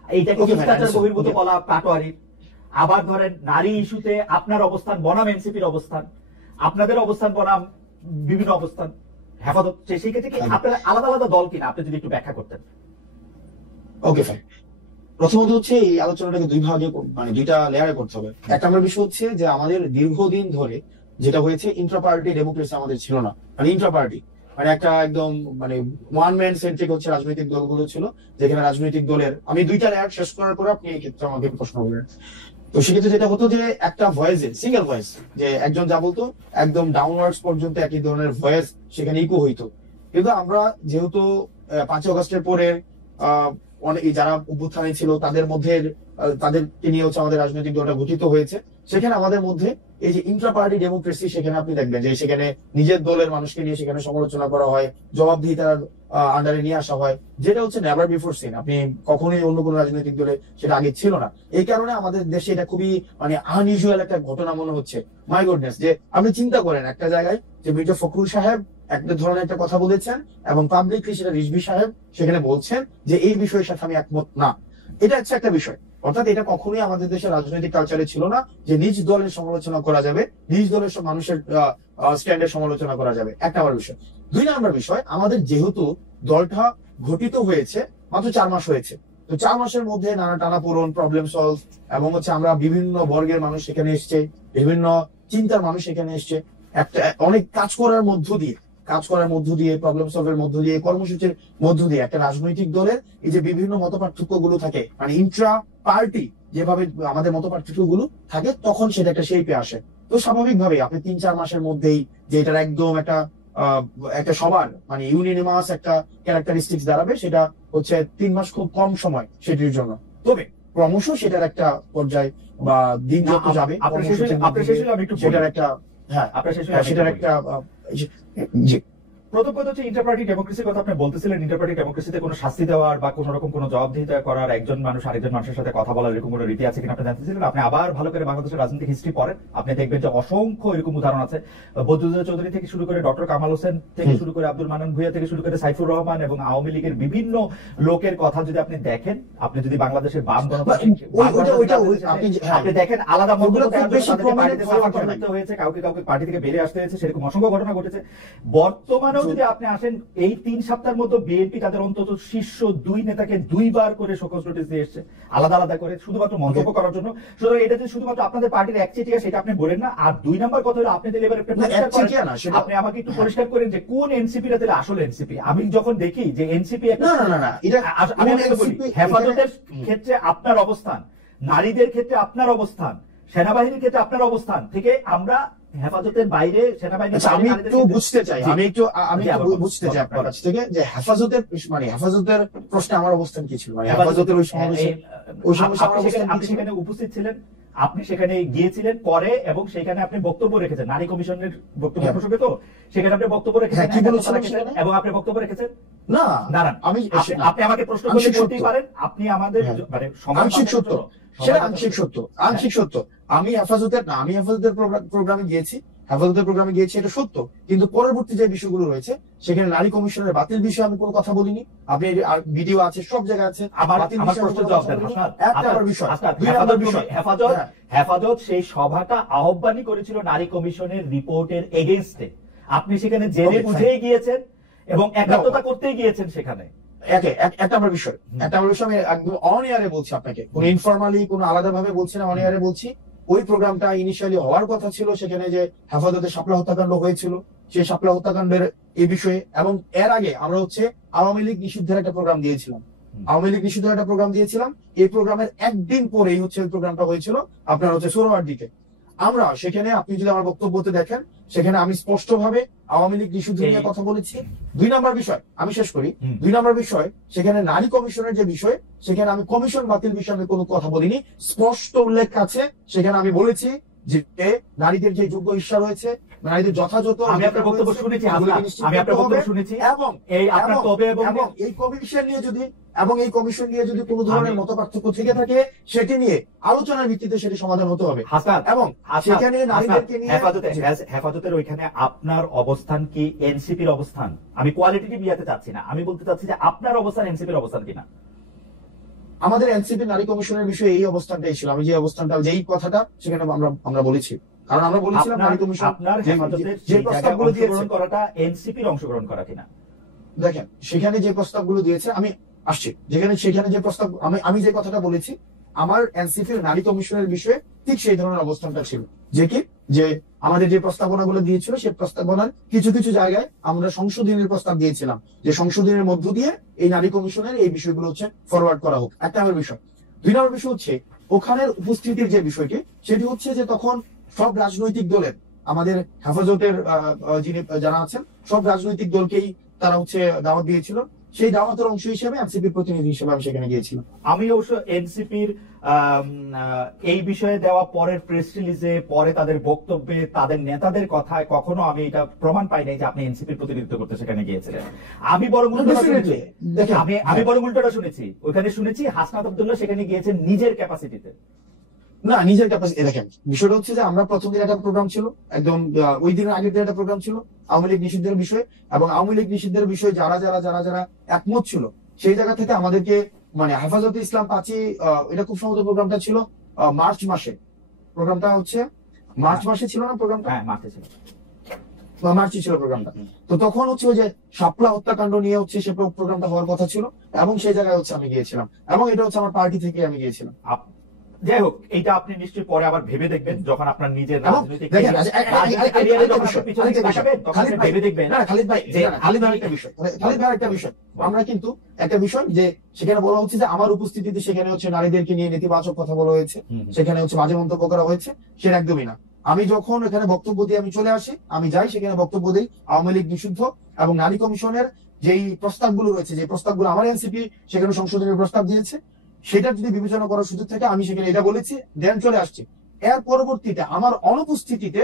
এইটাকে শিষ্টাচার বহির্ভূত বলা পাটোয়ারির। আবার ধরেন নারী ইস্যুতে আপনার অবস্থান বনাম এনসিপির অবস্থান, আপনাদের অবস্থান বনাম বিভিন্ন অবস্থান হেফাজত, সেই ক্ষেত্রে কি আপনার আলাদা আলাদা দল কিনা, আপনি যদি একটু ব্যাখ্যা করতেন। ওকে ফাইন, প্রথমত হচ্ছে এই আলোচনাটাকে দুই ভাগে, মানে দুইটা লেয়ারে করতে হবে। এক নম্বর বিষয় হচ্ছে যে আমাদের দীর্ঘদিন ধরে যেটা হয়েছে, ইন্ট্রা পার্টি ডেমোক্রেসি আমাদের ছিল না, মানে ইন্ট্রা পার্টি মানে একটা একদম মানে ওয়ান ম্যান সেন্ট্রিক হচ্ছে রাজনৈতিক দলগুলো ছিল, যেখানে রাজনৈতিক দলের, আমি দুইটা লেয়ার শেষ করার পরে আপনি এই ক্ষেত্রে আমাকে প্রশ্ন করবেন। তো সেক্ষেত্রে যেটা হতো যে একটা ভয়েসে, সিঙ্গেল ভয়েস, যে একজন যা বলতো একদম ডাউনওয়ার্ডস পর্যন্ত একই ধরনের ভয়েস সেখানে ইকো হইতো। কিন্তু আমরা যেহেতু 5 আগস্টের পরে অনেক যারা অভ্যুত্থানে ছিল তাদের মধ্যে তাদেরকে নিয়ে হচ্ছে আমাদের রাজনৈতিক দলটা গঠিত হয়েছে। সেখানে আমাদের মধ্যে এই যে ইন্ট্রা পার্টি ডেমোক্রেসি, সেখানে আপনি দেখবেন যে সেখানে নিজের দলের মানুষকে নিয়ে সেখানে সমালোচনা করা হয়, জবাবদিহিতার আন্ডারে নিয়ে আসা হয়, যেটা হচ্ছে নেভার বিফোর সিন। আপনি কখনোই অন্য কোনো রাজনৈতিক দলে সেটা আগে ছিল না। এই কারণে আমাদের দেশে এটা খুবই মানে আনইউজুয়াল একটা ঘটনা মনে হচ্ছে। মাই গুডনেস, যে আপনি চিন্তা করেন একটা জায়গায় যে মির্জা ফখরুল সাহেব একটা ধরনের একটা কথা বলেছেন এবং পাবলিকলি সেটা রিজভী সাহেব সেখানে বলছেন যে এই বিষয়ের সাথে আমি একমত না। এটা হচ্ছে একটা বিষয়। অর্থাৎ এটা কখনোই আমাদের দেশের রাজনৈতিক কালচারে ছিল না যে নিজ দলের সমালোচনা করা যাবে, নিজ দলের সব মানুষের স্ট্যান্ডের সমালোচনা করা যাবে। এক নম্বর বিষয়। 2 নম্বর বিষয়, আমাদের যেহেতু দলটা গঠিত হয়েছে মাত্র 4 মাস হয়েছে, তো 4 মাসের মধ্যে নানা টানাপোড়েন, প্রবলেম সলভ, এবং হচ্ছে আমরা বিভিন্ন বর্গের মানুষ সেখানে এসছে, বিভিন্ন চিন্তার মানুষ সেখানে এসছে, একটা অনেক কাজ করার মধ্য দিয়ে প্রবলেম সলভের মধ্য দিয়ে, কর্মসূচির মধ্য দিয়ে একটা রাজনৈতিক দলের এই যে বিভিন্ন মত পার্থক্য গুলো থাকে, মানে ইন্ট্রা পার্টি যেভাবে আমাদের মত পার্থক্য গুলো থাকে, তখন সেটা একটা শেপে আসে। তো স্বাভাবিকভাবে আপনি 3-4 মাসের মধ্যেই যে এটার একদম একটা সবার মানে ইউনিনিমাস একটা ক্যারেক্টারিস্টিক্স দাঁড়াবে, সেটা হচ্ছে 3 মাস খুব কম সময় সেটির জন্য। তবে ক্রমশ সেটার একটা পর্যায় বা দিন যত যাবে সেটার একটা সেটার একটা জি। প্রথম কথা হচ্ছে ইন্টারপার্টি ডেমোক্রেসির কথা আপনি বলতেছিলেন। ইন্টারপার্টি ডেমোক্রেসিতে কোনো শাস্তি দেওয়ার বা কোনো রকম কোনো জবাবদিহিতা করার, একজন মানুষ আরেকজন মানুষের সাথে কথা বলার এরকম কোনো রীতি আছে কিনা আপনি জানতেছিলেন। আপনি আবার ভালো করে বাংলাদেশের রাজনৈতিক হিস্ট্রি পড়েন, আপনি দেখবেন যে অসংখ্য এরকম উদাহরণ আছে। বদরুদ্দোজা চৌধুরী থেকে শুরু করে ডক্টর কামাল হোসেন থেকে শুরু করে আব্দুল মান্নান ভূঁইয়া থেকে শুরু করে সাইফুর রহমান এবং আওয়ামী লীগের বিভিন্ন লোকের কথা যদি আপনি দেখেন, আপনি যদি বাংলাদেশের বাম আপনি দেখেন আলাদা মন্তব্য হয়েছে, কাউকে কাউকে পার্টি থেকে বেরিয়ে আসতে হয়েছে, সেরকম অসংখ্য ঘটনা ঘটেছে। বর্তমানেও যদি আপনি আসেন, এই 3 সপ্তাহের মধ্যে বিএনপি তাদের অন্তত শীর্ষ 2 নেতাকে 2 বার করে শোকজ নোটিস দিয়ে এসেছে, আলাদা আলাদা করে, শুধুমাত্র মন্তব্য করার জন্য। সুতরাং এটা যে শুধুমাত্র আপনাদের পার্টির একচেটিয়া সেটা আপনি বলেন না। আর 2 নম্বর কথা হলো, আপনি এবার আপনি আমাকে একটু পরিষ্কার করেন যে কোন এনসিপি টা তাহলে আসলে এনসিপি। আমি যখন দেখি যে এনসিপি হেফাজতের ক্ষেত্রে আপনার অবস্থান, নারীদের ক্ষেত্রে আপনার অবস্থান, সেনাবাহিনীর ক্ষেত্রে আপনার অবস্থান থেকে আমরা হেফাজতের বাইরে সেনাবাহিনী, আমি একটু বুঝতে চাই আপনার কাছ থেকে যে হেফাজতের মানে হেফাজতের প্রশ্নে আমার অবস্থান কি ছিল, মানে হেফাজতের ওই সমাবেশে আপনি সেখানে উপস্থিত ছিলেন, আপনি সেখানে গিয়েছিলেন পরে, এবং সেখানে আপনি বক্তব্য রেখেছেন নারী কমিশনের বক্তব্য প্রসঙ্গে। তো সেখানে আপনি বক্তব্য রেখেছেন এবং আপনি বক্তব্য রেখেছেন না দাঁড়ান, আপনি আমাকে প্রশ্ন করলে বলতেই পারেন। আপনি আমাদের মানে আংশিক সত্য, সেটা আংশিক সত্য। আমি হেফাজতের প্রোগ্রামে গিয়েছি, এটা সত্য, কিন্তু পরবর্তী যে বিষয়গুলো রয়েছে সেখানে নারী কমিশনের বাতিল বিষয়ে আমি কোনো কথা বলিনি। আপনি ভিডিও আছে, সব জায়গায় আছে। হেফাজত সেই সভাটা আহ্বানই করেছিল নারী কমিশনের রিপোর্টের এগেইনস্টে। আপনি সেখানে জেনে বুঝেই গিয়েছেন এবং একাত্মতা করতেই গিয়েছেন সেখানে। একটা বিষয় আমি একদম অন এয়ারে বলছি আপনাকে, কোন ইনফরমালি কোন আলাদা ভাবে বলছি না, অন এয়ারে বলছি। ওই প্রোগ্রামটা ইনিশিয়ালি হওয়ার কথা ছিল, সেখানে যে হেফাজতের শাপলা হত্যাকাণ্ড হয়েছিল সেই শাপলা হত্যাকাণ্ডের এই বিষয়ে, এবং এর আগে আমরা হচ্ছে আওয়ামী লীগ নিষিদ্ধের একটা প্রোগ্রাম দিয়েছিলাম। এই প্রোগ্রামের একদিন পরেই হচ্ছে ওই প্রোগ্রামটা হয়েছিল আপনার হচ্ছে সোহরাওয়ার্দীতে। আমরা সেখানে, আপনি যদি আমার বক্তব্যতে দেখেন, সেখানে আমি স্পষ্টভাবে আওয়ামী লীগ নিষিদ্ধ নিয়ে কথা বলেছি। 2 নম্বর বিষয় আমি শেষ করি। 2 নম্বর বিষয়, সেখানে নারী কমিশনের যে বিষয়, সেখানে আমি কমিশন বাতিল বিষয়ে আমি কোনো কথা বলিনি। স্পষ্ট উল্লেখ আছে, সেখানে আমি বলেছি যে নারীদের যে যোগ্য হিস্সা রয়েছে, নারীদের যথাযথ, আমি আপনার বক্তব্য শুনেছি, এবং এই কমিশন নিয়ে যদি কোনো ধরনের মত পার্থক্য থেকে থাকে, সেটি নিয়ে আলোচনার ভিত্তিতে সেটি সমাধান হতে হবে। এবং সেখানে নারীদেরকে নিয়ে হেফাজতের ওইখানে আপনার অবস্থান কি এনসিপির অবস্থান? আমি কোয়ালিটেটিভ ইয়াতে চাচ্ছি না, আমি বলতে চাচ্ছি যে আপনার অবস্থান এনসিপির অবস্থান কিনা। আমাদের এনসিপি নারী কমিশনের বিষয়ে এই অবস্থানটাই ছিল। আমি যে অবস্থানটা, যেই কথাটা সেখানে আমরা বলেছি, কারণ আমরা বলেছিলাম নারী কমিশন যে প্রস্তাবগুলো দিয়েছে করাটা এনসিপির অংশগ্রহণ করা কিনা। দেখেন সেখানে যে প্রস্তাবগুলো দিয়েছে, আমি আসছি, সেখানে যে প্রস্তাব, আমি যে কথাটা বলেছি, আমার এনসিপির নারী কমিশনের বিষয়ে ঠিক সেই ধরনের অবস্থানটা ছিল, যে আমাদের যে প্রস্তাবনাগুলো দিয়েছিল সেই প্রস্তাবনার কিছু কিছু জায়গায় আমরা সংশোধনের প্রস্তাব দিয়েছিলাম, যে সংশোধনের মধ্য দিয়ে এই নারী কমিশনের এই বিষয়গুলো হচ্ছে ফরওয়ার্ড করা হোক। 1 নম্বর বিষয়। 2 নম্বর বিষয় হচ্ছে ওখানের উপস্থিতির যে বিষয়টি, সেটি হচ্ছে যে তখন সব রাজনৈতিক দলের, আমাদের হেফাজতের যারা আছেন সব রাজনৈতিক দলকেই তারা হচ্ছে দাওয়াত দিয়েছিল, সেই দাওয়াতের অংশ হিসেবে এনসিপির প্রতিনিধি হিসেবে আমি সেখানে গিয়েছিলাম। আমি অবশ্য এনসিপির এই বিষয়ে দেওয়া পরের প্রেস রিলিজে, পরে তাদের বক্তব্যে, তাদের নেতাদের কথায় কখনো আমি এটা প্রমাণ পাই নাই যে আপনি এনসিপির প্রতিনিধিত্ব করতে সেখানে গিয়েছিলেন। আমি বরং উল্টোটা শুনেছি, আমি বরং উল্টোটা শুনেছি, ওখানে শুনেছি হাসনাত আব্দুল্লাহ সেখানে গিয়েছেন নিজের ক্যাপাসিটিতে। না, নিজের ক্যাপাসিটি দেখেন, বিষয়টা হচ্ছে যে আমরা প্রথম দিন একটা প্রোগ্রাম ছিল, একদম ওই দিনের আগের দিন একটা প্রোগ্রাম ছিল আওয়ামী লীগ নিষিদ্ধের বিষয়ে, এবং আওয়ামী লীগ নিষিদ্ধের বিষয়ে যারা যারা যারা যারা একমত ছিল সেই জায়গা থেকে আমাদেরকে মানে হেফাজতে ইসলাম পাঁচি, এটা খুব সম্ভবত প্রোগ্রামটা ছিল মার্চ মাসে, প্রোগ্রামটা হচ্ছে মার্চ মাসে ছিল না প্রোগ্রামটা? হ্যাঁ, মার্চে ছিল, মার্চে ছিল প্রোগ্রামটা। তো তখন হচ্ছে ওই যে শাপলা হত্যাকাণ্ড নিয়ে হচ্ছে সে প্রোগ্রামটা হওয়ার কথা ছিল, এবং সেই জায়গায় হচ্ছে আমি গিয়েছিলাম, এবং এটা হচ্ছে আমার পার্টি থেকে আমি গিয়েছিলাম। যাই হোক, এটা আপনি নিশ্চয়ই পরে আবার ভেবে দেখবেন যখন আপনার নিজের রাজনৈতিক আমরা কিন্তু একটা বিষয় যে সেখানে বলা হচ্ছে যে আমার উপস্থিতিতে সেখানে হচ্ছে নারীদেরকে নিয়ে নেতিবাচক কথা বলা হয়েছে, সেখানে হচ্ছে বাজে মন্তব্য করা হয়েছে, সেটা একদমই না। আমি যখন এখানে বক্তব্য দিয়ে আমি চলে আসি, আমি যাই সেখানে বক্তব্য দিই আওয়ামী লীগ নিষিদ্ধ এবং নারী কমিশনের যেই প্রস্তাবগুলো রয়েছে, যে প্রস্তাবগুলো আমার এনসিপি সেখানে সংশোধনের প্রস্তাব দিয়েছে, সেটা যদি বিবেচনা করার সুযোগ থাকে আমি সেখানে এটা বলেছি, দেন চলে আসছি। এর পরবর্তীতে আমার অনুপস্থিতিতে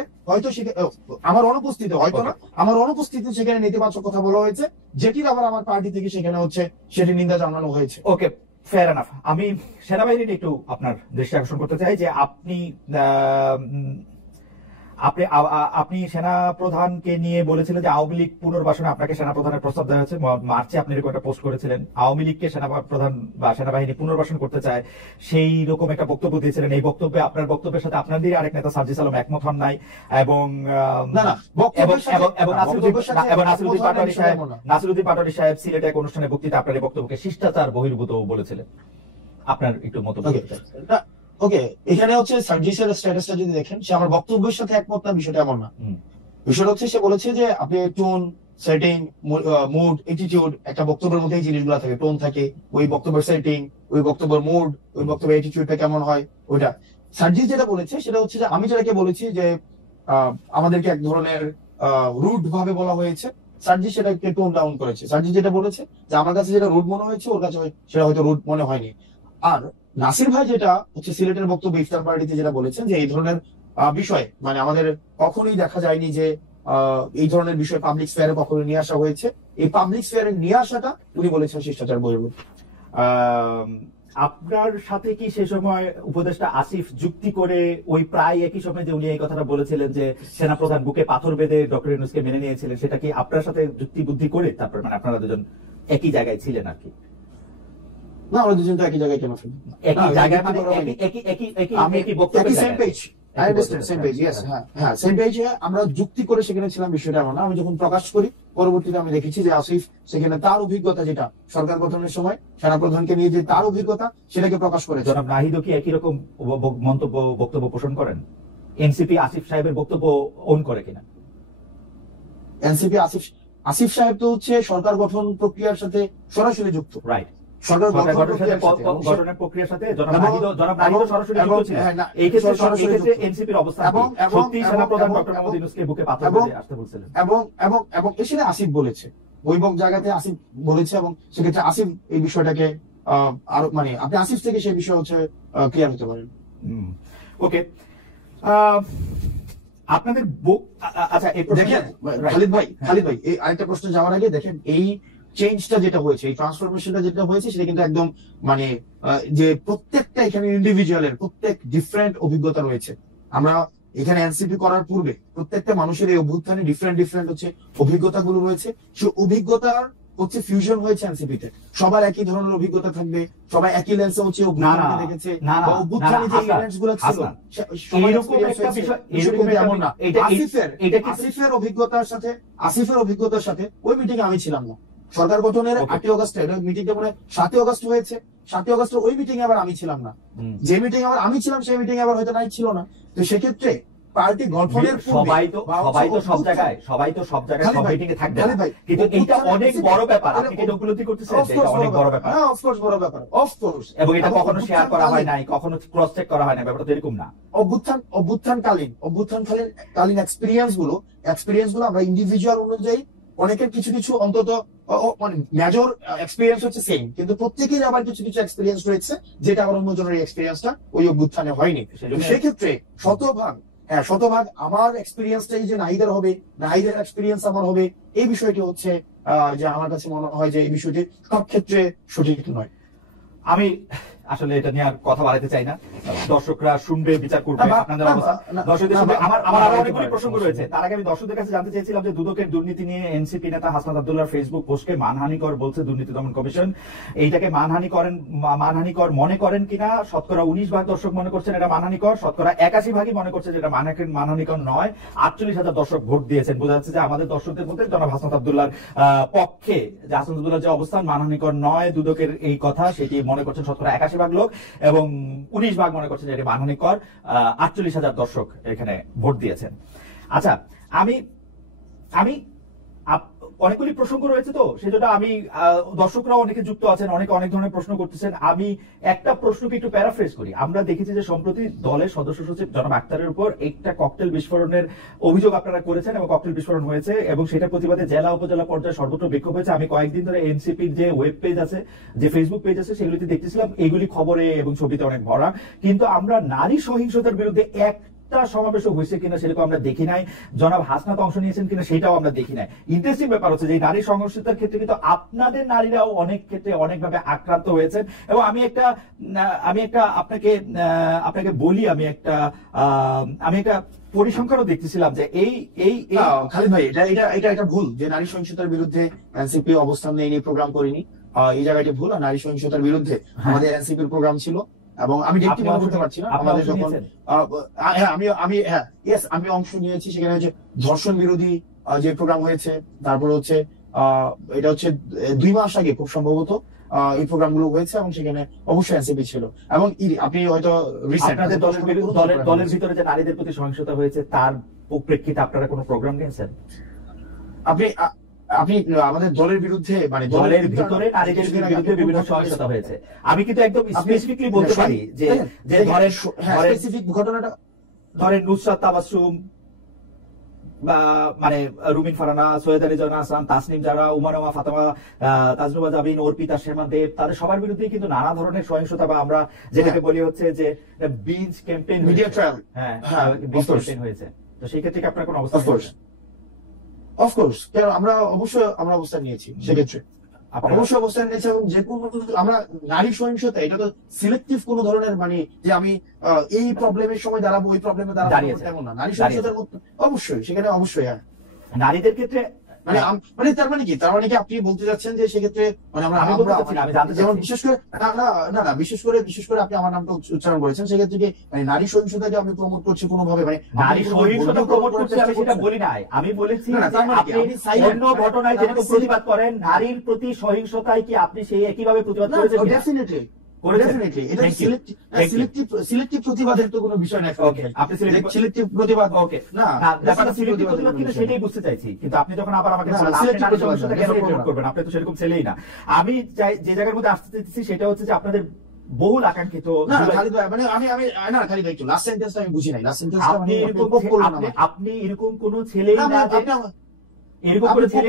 হয়তো আমার অনুপস্থিতিতে সেখানে নেতিবাচক কথা বলা হয়েছে, যেটির আবার আমার পার্টি থেকে সেখানে হচ্ছে সেটি নিন্দা জানানো হয়েছে। ওকে, ফেয়ার এনাফ। আমি সেনাবাহিনীর একটু আপনার দৃষ্টি আকর্ষণ করতে চাই যে আপনি সেনা প্রধানকে নিয়ে বলেছিলেন যে আওয়ামী লীগ পুনর্বাসনে আপনাকে সেনা প্রধানের প্রস্তাব দেওয়া হয়েছে। মার্চে আপনি এরকম একটা পোস্ট করেছিলেন, আওয়ামী লীগকে সেনা প্রধান বা সেনাবাহিনী পুনর্বাসন করতে চায়, সেই রকম একটা বক্তব্য দিয়েছিলেন। এই বক্তব্যে, আপনার বক্তব্যের সাথে আপনাদেরই আরেক নেতা সার্জিস আলম একমত হন নাই, এবং নাসিরুদ্দিন পাটোয়ারী সাহেব সিলেটে এক অনুষ্ঠানে বক্তৃতা আপনার এই বক্তব্যকে শিষ্টাচার বহির্ভূত বলেছিলেন। আপনার একটু মন্তব্য করতে চাই। ওকে, এখানে হচ্ছে সার্জিসের স্ট্যাটাসটা যদি দেখেন, সে আমার বক্তব্যের সাথে একমত না, বিষয়টা এমন না। বিষয়টা হচ্ছে সে বলেছে যে আপনি টোন, সেটিং, মুড, অ্যাটিটিউড, একটা বক্তব্যের মধ্যে এই জিনিসগুলো থাকে, টোন থাকে, ওই বক্তব্যের সেটিং, ওই বক্তব্যের মুড, ওই বক্তব্যের অ্যাটিটিউডটা কেমন হয় ওইটা। সার্জিস যেটা বলেছে সেটা হচ্ছে যে আমি যেটাকে বলেছি যে আমাদেরকে এক ধরনের রুড ভাবে বলা হয়েছে, সার্জিস সেটাকে টোন ডাউন করেছে। সার্জিস যেটা বলেছে যে আমার কাছে যেটা রুড মনে হয়েছে ওর কাছে সেটা হয়তো রুড মনে হয়নি। আর নাসির ভাই যেটা হচ্ছে সিলেটের বক্তব্য ইফতার পার্টিতে যেটা বলেছেন যে এই ধরনের বিষয় মানে আমাদের কখনোই দেখা যায়নি যে এই ধরনের বিষয় পাবলিক স্ফেয়ারে কখনো নিয়ে আসা হয়েছে, এই পাবলিক স্ফেয়ারে নিয়ে আসাটা উনি বলেছেন শিষ্টাচার বহির্ভূত। আপনার সাথে কি সে সময় উপদেষ্টা আসিফ যুক্তি করে ওই প্রায় একই সময় যে উনি এই কথাটা বলেছিলেন যে সেনাপ্রধান বুকে পাথর বেঁধে ডক্টর ইউনূসকে মেনে নিয়েছিলেন, সেটা কি আপনার সাথে যুক্তি বুদ্ধি করে তারপর মানে আপনারা দুজন একই জায়গায় ছিলেন আর কি? না, আমরা দুজন তো একই জায়গায় কেন ফেলি, একই জায়গায় মানে একই বক্তব্য, same page. I understand, same page, yes, হ্যাঁ সেম পেজে আমরা যুক্তি করে সেখানে ছিলাম, বিষয়টা এমন না। আমি যখন প্রকাশ করি পরবর্তীতে আমি দেখেছি যে আসিফ সেখানে তার অভিজ্ঞতা, যেটা সরকার গঠনের সময় সেনাপ্রধানকে নিয়ে যে তার অভিজ্ঞতা সেটাকে প্রকাশ করেছে। জনাব নাহিদও কি একই রকম বক্তব্য পোষণ করেন? এনসিপি আসিফ সাহেবের বক্তব্য ওন করে কিনা? এনসিপি আসিফ সাহেব তো হচ্ছে সরকার গঠন প্রক্রিয়ার সাথে সরাসরি যুক্ত, রাইট? সরকার গঠনের প্রক্রিয়ার সাথে জনাব নাহিদও সরাসরি যুক্ত ছিলেন। এই ক্ষেত্রে এনসিপির অবস্থান সত্যি সেনাপ্রধান ডক্টর মোহাম্মদ ইউনূসকে বুকে পাথর বেঁধে আসতে বলছিলেন, এবং এসে আসিফ বলেছে, ওই জায়গাতে আসিফ বলেছে, এবং সেক্ষেত্রে আসিফ এই বিষয়টাকে আরো মানে আপনি আসিফ থেকে সেই বিষয় হচ্ছে ক্লিয়ার হতে পারেন। ওকে, আপনাদের আচ্ছা দেখেন খালিদ ভাই এই আরেকটা প্রশ্ন যাওয়ার আগে দেখেন, এই চেঞ্জটা যেটা হয়েছে, এই ট্রান্সফরমেশনটা যেটা হয়েছে সেটা কিন্তু একদম মানে যে প্রত্যেকটা এখানে ইন্ডিভিজুয়ালের প্রত্যেক ডিফারেন্ট অভিজ্ঞতা রয়েছে। আমরা এখানে এনসিপি করার পূর্বে প্রত্যেকটা মানুষের এই অভ্যুত্থানে ডিফারেন্ট হচ্ছে অভিজ্ঞতাগুলো রয়েছে, সেই অভিজ্ঞতার হচ্ছে ফিউশন হয়েছে এনসিপিতে। সবার একই ধরনের অভিজ্ঞতা থাকবে, সবাই একই লেন্সে হচ্ছে অভ্যুত্থানকে দেখেছে, অভ্যুত্থানে যে ইভেন্টসগুলো ছিল এরকম এমন না। আসিফের অভিজ্ঞতার সাথে ওই মিটিং আমি ছিলাম না। সরকার গঠনের 8ই অগস্টে মিটিংটা মানে 7ই অগস্ট হয়েছে, 7ই অগস্টের ওই মিটিং আবার আমি ছিলাম না। যে মিটিং আবার আমি ছিলাম সেই মিটিং আবার হয়তো নাই ছিল না। তো সেক্ষেত্রে পার্টি গঠনের সবাই তো সব জায়গায় সব মিটিং এ থাকবে, কিন্তু এটা অনেক বড় ব্যাপার। আপনি কি উপলব্ধি করতেছেন এটা অনেক বড় ব্যাপার? হ্যাঁ, অফকোর্স বড় ব্যাপার, অফকোর্স। এবং এটা কখনো শেয়ার করা হয় নাই, কখনো ক্রস চেক করা হয় না, ব্যাপারটা এরকম না। অভ্যুত্থানকালীন এক্সপেরিয়েন্স গুলো আমরা ইন্ডিভিজুয়াল অনুযায়ী অনেকের কিছু কিছু অন্তত মানে মেজর এক্সপিরিয়েন্স হচ্ছে সেম, কিন্তু প্রত্যেকের আবার কিছু কিছু এক্সপিরিয়েন্স রয়েছে যেটা আবার অন্যজনের এক্সপিরিয়েন্সটা ওই অভ্যুত্থানে হয়নি। সেক্ষেত্রে শতভাগ আমার এক্সপিরিয়েন্সটাই যে নাহিদের হবে, নাহিদের এক্সপিরিয়েন্স আমার হবে, এই বিষয়টি হচ্ছে যে আমার কাছে মনে হয় যে এই বিষয়টি সব ক্ষেত্রে সঠিক নয়। আমি আসলে এটা নিয়ে আর কথা বাড়াতে চাই না, দর্শকরা শুনবে, বিচার করবে আপনাদের অবস্থা। দর্শকদের শুনবে। আমার আরো অনেকগুলি প্রসঙ্গ রয়েছে। তার আগে আমি দর্শকদের কাছে জানতে চেয়েছিলাম যে দুদকের দুর্নীতি নিয়ে এনসিপি নেতা হাসনাত আব্দুল্লাহর ফেসবুক পোস্টকে মানহানিকর বলছে দুর্নীতি দমন কমিশন। এইটাকে মানহানিকর মনে করেন কিনা? শতকরা 19% দর্শক মনে করছেন এটা মানহানিকর, শতকরা 81% মনে করছে যে এটা মানহানিকর নয়। 48,000 দর্শক ভোট দিয়েছেন। বোঝা যাচ্ছে যে আমাদের দর্শকদের মধ্যে জনাব হাসনাত আব্দুল্লাহর পক্ষে, যে হাসনাত আব্দুল্লাহর যে অবস্থান মানহানিকর নয় দুদকের এই কথা, সেটি মনে করছেন শতকরা 81% লোক, এবং 19% মনে করছেন যে এটি মানহানিকর। 48,000 দর্শক এখানে ভোট দিয়েছেন। আচ্ছা, আমি অনেকগুলি প্রসঙ্গ রয়েছে, তো সেজন্য আমি দর্শকরাও অনেকে যুক্ত আছেন, অনেক ধরনের প্রশ্ন করতেছেন। আমি একটা প্রশ্নকে একটু প্যারাফ্রেজ করি। আমরা দেখেছি যে সম্প্রতি দলের সদস্য সচিব জনাব আক্তারের উপর একটা ককটেল বিস্ফোরণের অভিযোগ আপনারা করেছেন এবং ককটেল বিস্ফোরণ হয়েছে, এবং সেটা প্রতিবাদে জেলা উপজেলা পর্যায়ে সর্বত্র বিক্ষোভ হয়েছে। আমি কয়েকদিন ধরে এনসিপির যে ওয়েব পেজ আছে, যে ফেসবুক পেজ আছে, সেগুলিতে দেখতেছিলাম এগুলি খবরে এবং ছবিতে অনেক ভরা, কিন্তু আমরা নারী সহিংসতার বিরুদ্ধে একটা সমাবেশও হয়েছে কিনা সেরকম আমরা দেখি নাই। জনাব হাসনাত অংশ নিয়েছেন কিনা সেটাও আমরা দেখি নাই। ইন্টারেস্টিং ব্যাপার হচ্ছে যে নারী সহিংসতার ক্ষেত্রে কিন্তু আপনাদের নারীরাও অনেক ক্ষেত্রে অনেকভাবে আক্রান্ত হয়েছেন। এবং আমি একটা আপনাকে বলি, আমি একটা পরিসংখ্যানও দেখতেছিলাম যে এই খালিদ ভাই, এটা ভুল যে নারী সহিংসতার বিরুদ্ধে এনসিপি অবস্থান নেয়নি, প্রোগ্রাম করিনি। এই জায়গাটি ভুল। আর নারী সহিংসতার বিরুদ্ধে আমাদের এনসিপির প্রোগ্রাম ছিল, এবং আমি দেখতে মনে করতে পারছি না আমাদের যখন আমি অংশ নিয়েছি। সেখানে হচ্ছে ধর্ষণ বিরোধী যে প্রোগ্রাম হয়েছে, তারপরে হচ্ছে এটা হচ্ছে 2 মাস আগে খুব সম্ভবত এই প্রোগ্রাম গুলো হয়েছে, এবং সেখানে অবশ্যই এনসিপি ছিল। এবং আপনি হয়তো আপনাদের দলের ভিতরে যে নারীদের প্রতি সহিংসতা হয়েছে তার প্রেক্ষিতে আপনারা কোনো প্রোগ্রাম নিয়েছেন? আপনি আমাদের দলের বিরুদ্ধে, মানে দলের ভিতরে নারীদের বিরুদ্ধে বিভিন্ন সহিংসতা হয়েছে, আমি কিন্তু একদম স্পেসিফিকলি বলতে পারি যে ধরেন স্পেসিফিক ঘটনাটা ধরেন নুসরাত তাবাসসুম, বা মানে রুমিন ফারানা, সৈয়দ আলী জয়না হাসান, তাসনিম জারা, উমারোমা ফাতেমা, তাজনুবা জাবিন, অর্পিতা শেমা দেব, তাদের সবার বিরুদ্ধেই কিন্তু নানা ধরনের সহিংসতা, বা আমরা যেটাকে বলি হচ্ছে যে binge campaign, media trial, binge campaign হয়েছে। তো সেই ক্ষেত্রে কি আপনার কোনো অবস্থা? অফকোর্স, কারণ আমরা অবস্থান নিয়েছি সেক্ষেত্রে, অবশ্যই অবস্থান নিয়েছি। এবং যে কোনো আমরা নারী সহিংসতা, এটা তো সিলেক্টিভ কোন ধরনের, মানে যে আমি এই প্রবলেমের সময় দাঁড়াবো, ওই প্রবলেমে দাঁড়াবো তেমন না। নারী সহিংসতার মধ্যে অবশ্যই, সেখানে অবশ্যই নারীদের ক্ষেত্রে তার মানে কি আপনি বলতে যাচ্ছেন যে সেক্ষেত্রে মানে যেমন বিশেষ করে আপনি আমার নামটা উচ্চারণ করেছেন, সেক্ষেত্রে কি মানে নারী সহিংসতাকে আমি প্রমোট করছি কোনোভাবে? মানে নারী সহিংসতা প্রমোট করছি আমি সেটা বলি নাই। আমি বলেছি অন্য ঘটনায় যেরকম প্রতিবাদ করেন, নারীর প্রতি সহিংসতায় কি আপনি সেই একইভাবে প্রতিবাদ করেছেন? ডেফিনেটলি সিলেক্টিভ প্রতিবাদের তো কোনো বিষয় নাই। আপনি সিলেক্টিভ প্রতিবাদ, ওকে, না ব্যাপারটা সিলেক্টিভ প্রতিবাদ কিনা সেটাই বুঝতে চাইছি। কিন্তু আপনি যখন আবার আমাকে করবেন, আপনি তো সেরকম ছেলেই না। আমি যে জায়গার মধ্যে আসতে চাইছি সেটা হচ্ছে যে আপনাদের বহুল আকাঙ্ক্ষিত, আপনি এরকম কোন ছেলেই না, এরকম করে ছেলে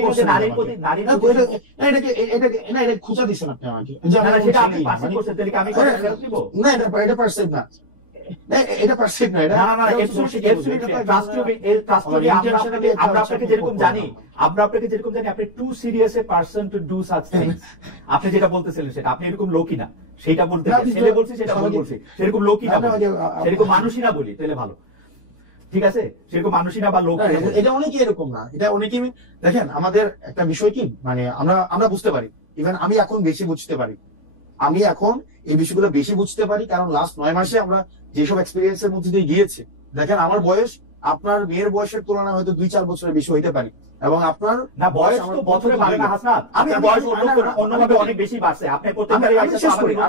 নারীর প্রতি এটা খুঁজা দিচ্ছেন আপনি আমাকে, আমরা আপনাকে যেরকম জানি আপনি too serious a person to do such things. আপনি যেটা বলতেছিলেন সেটা আপনি এরকম লোকই না, সেটা বলতে ছেলে বলছি, সেটা বলছি সেরকম লোকই না, সেরকম মানুষই না বলি তাহলে ভালো, ঠিক আছে? সেরকম মানুষই না বা লোক, এটা অনেকে এরকম না, এটা অনেকেই দেখেন। আমাদের একটা বিষয় কি, মানে আমরা বুঝতে পারি, ইভেন আমি এখন বেশি বুঝতে পারি, আমি এখন এই বিষয়গুলো বেশি বুঝতে পারি, কারণ লাস্ট 9 মাসে আমরা যেসব এক্সপিরিয়েন্স এর মধ্যে দিয়ে গিয়েছি, দেখেন আমার বয়স আপনার মেয়ের বয়সের তুলনায় হয়তো 2-4 বছরের বেশি হইতে পারে, এবং আপনার না বয়স তো বছরে বাড়ে না হাসনাত, আপনার বয়স অন্যভাবে অনেক বেশি বাড়ছে। আপনি প্রত্যেকবারই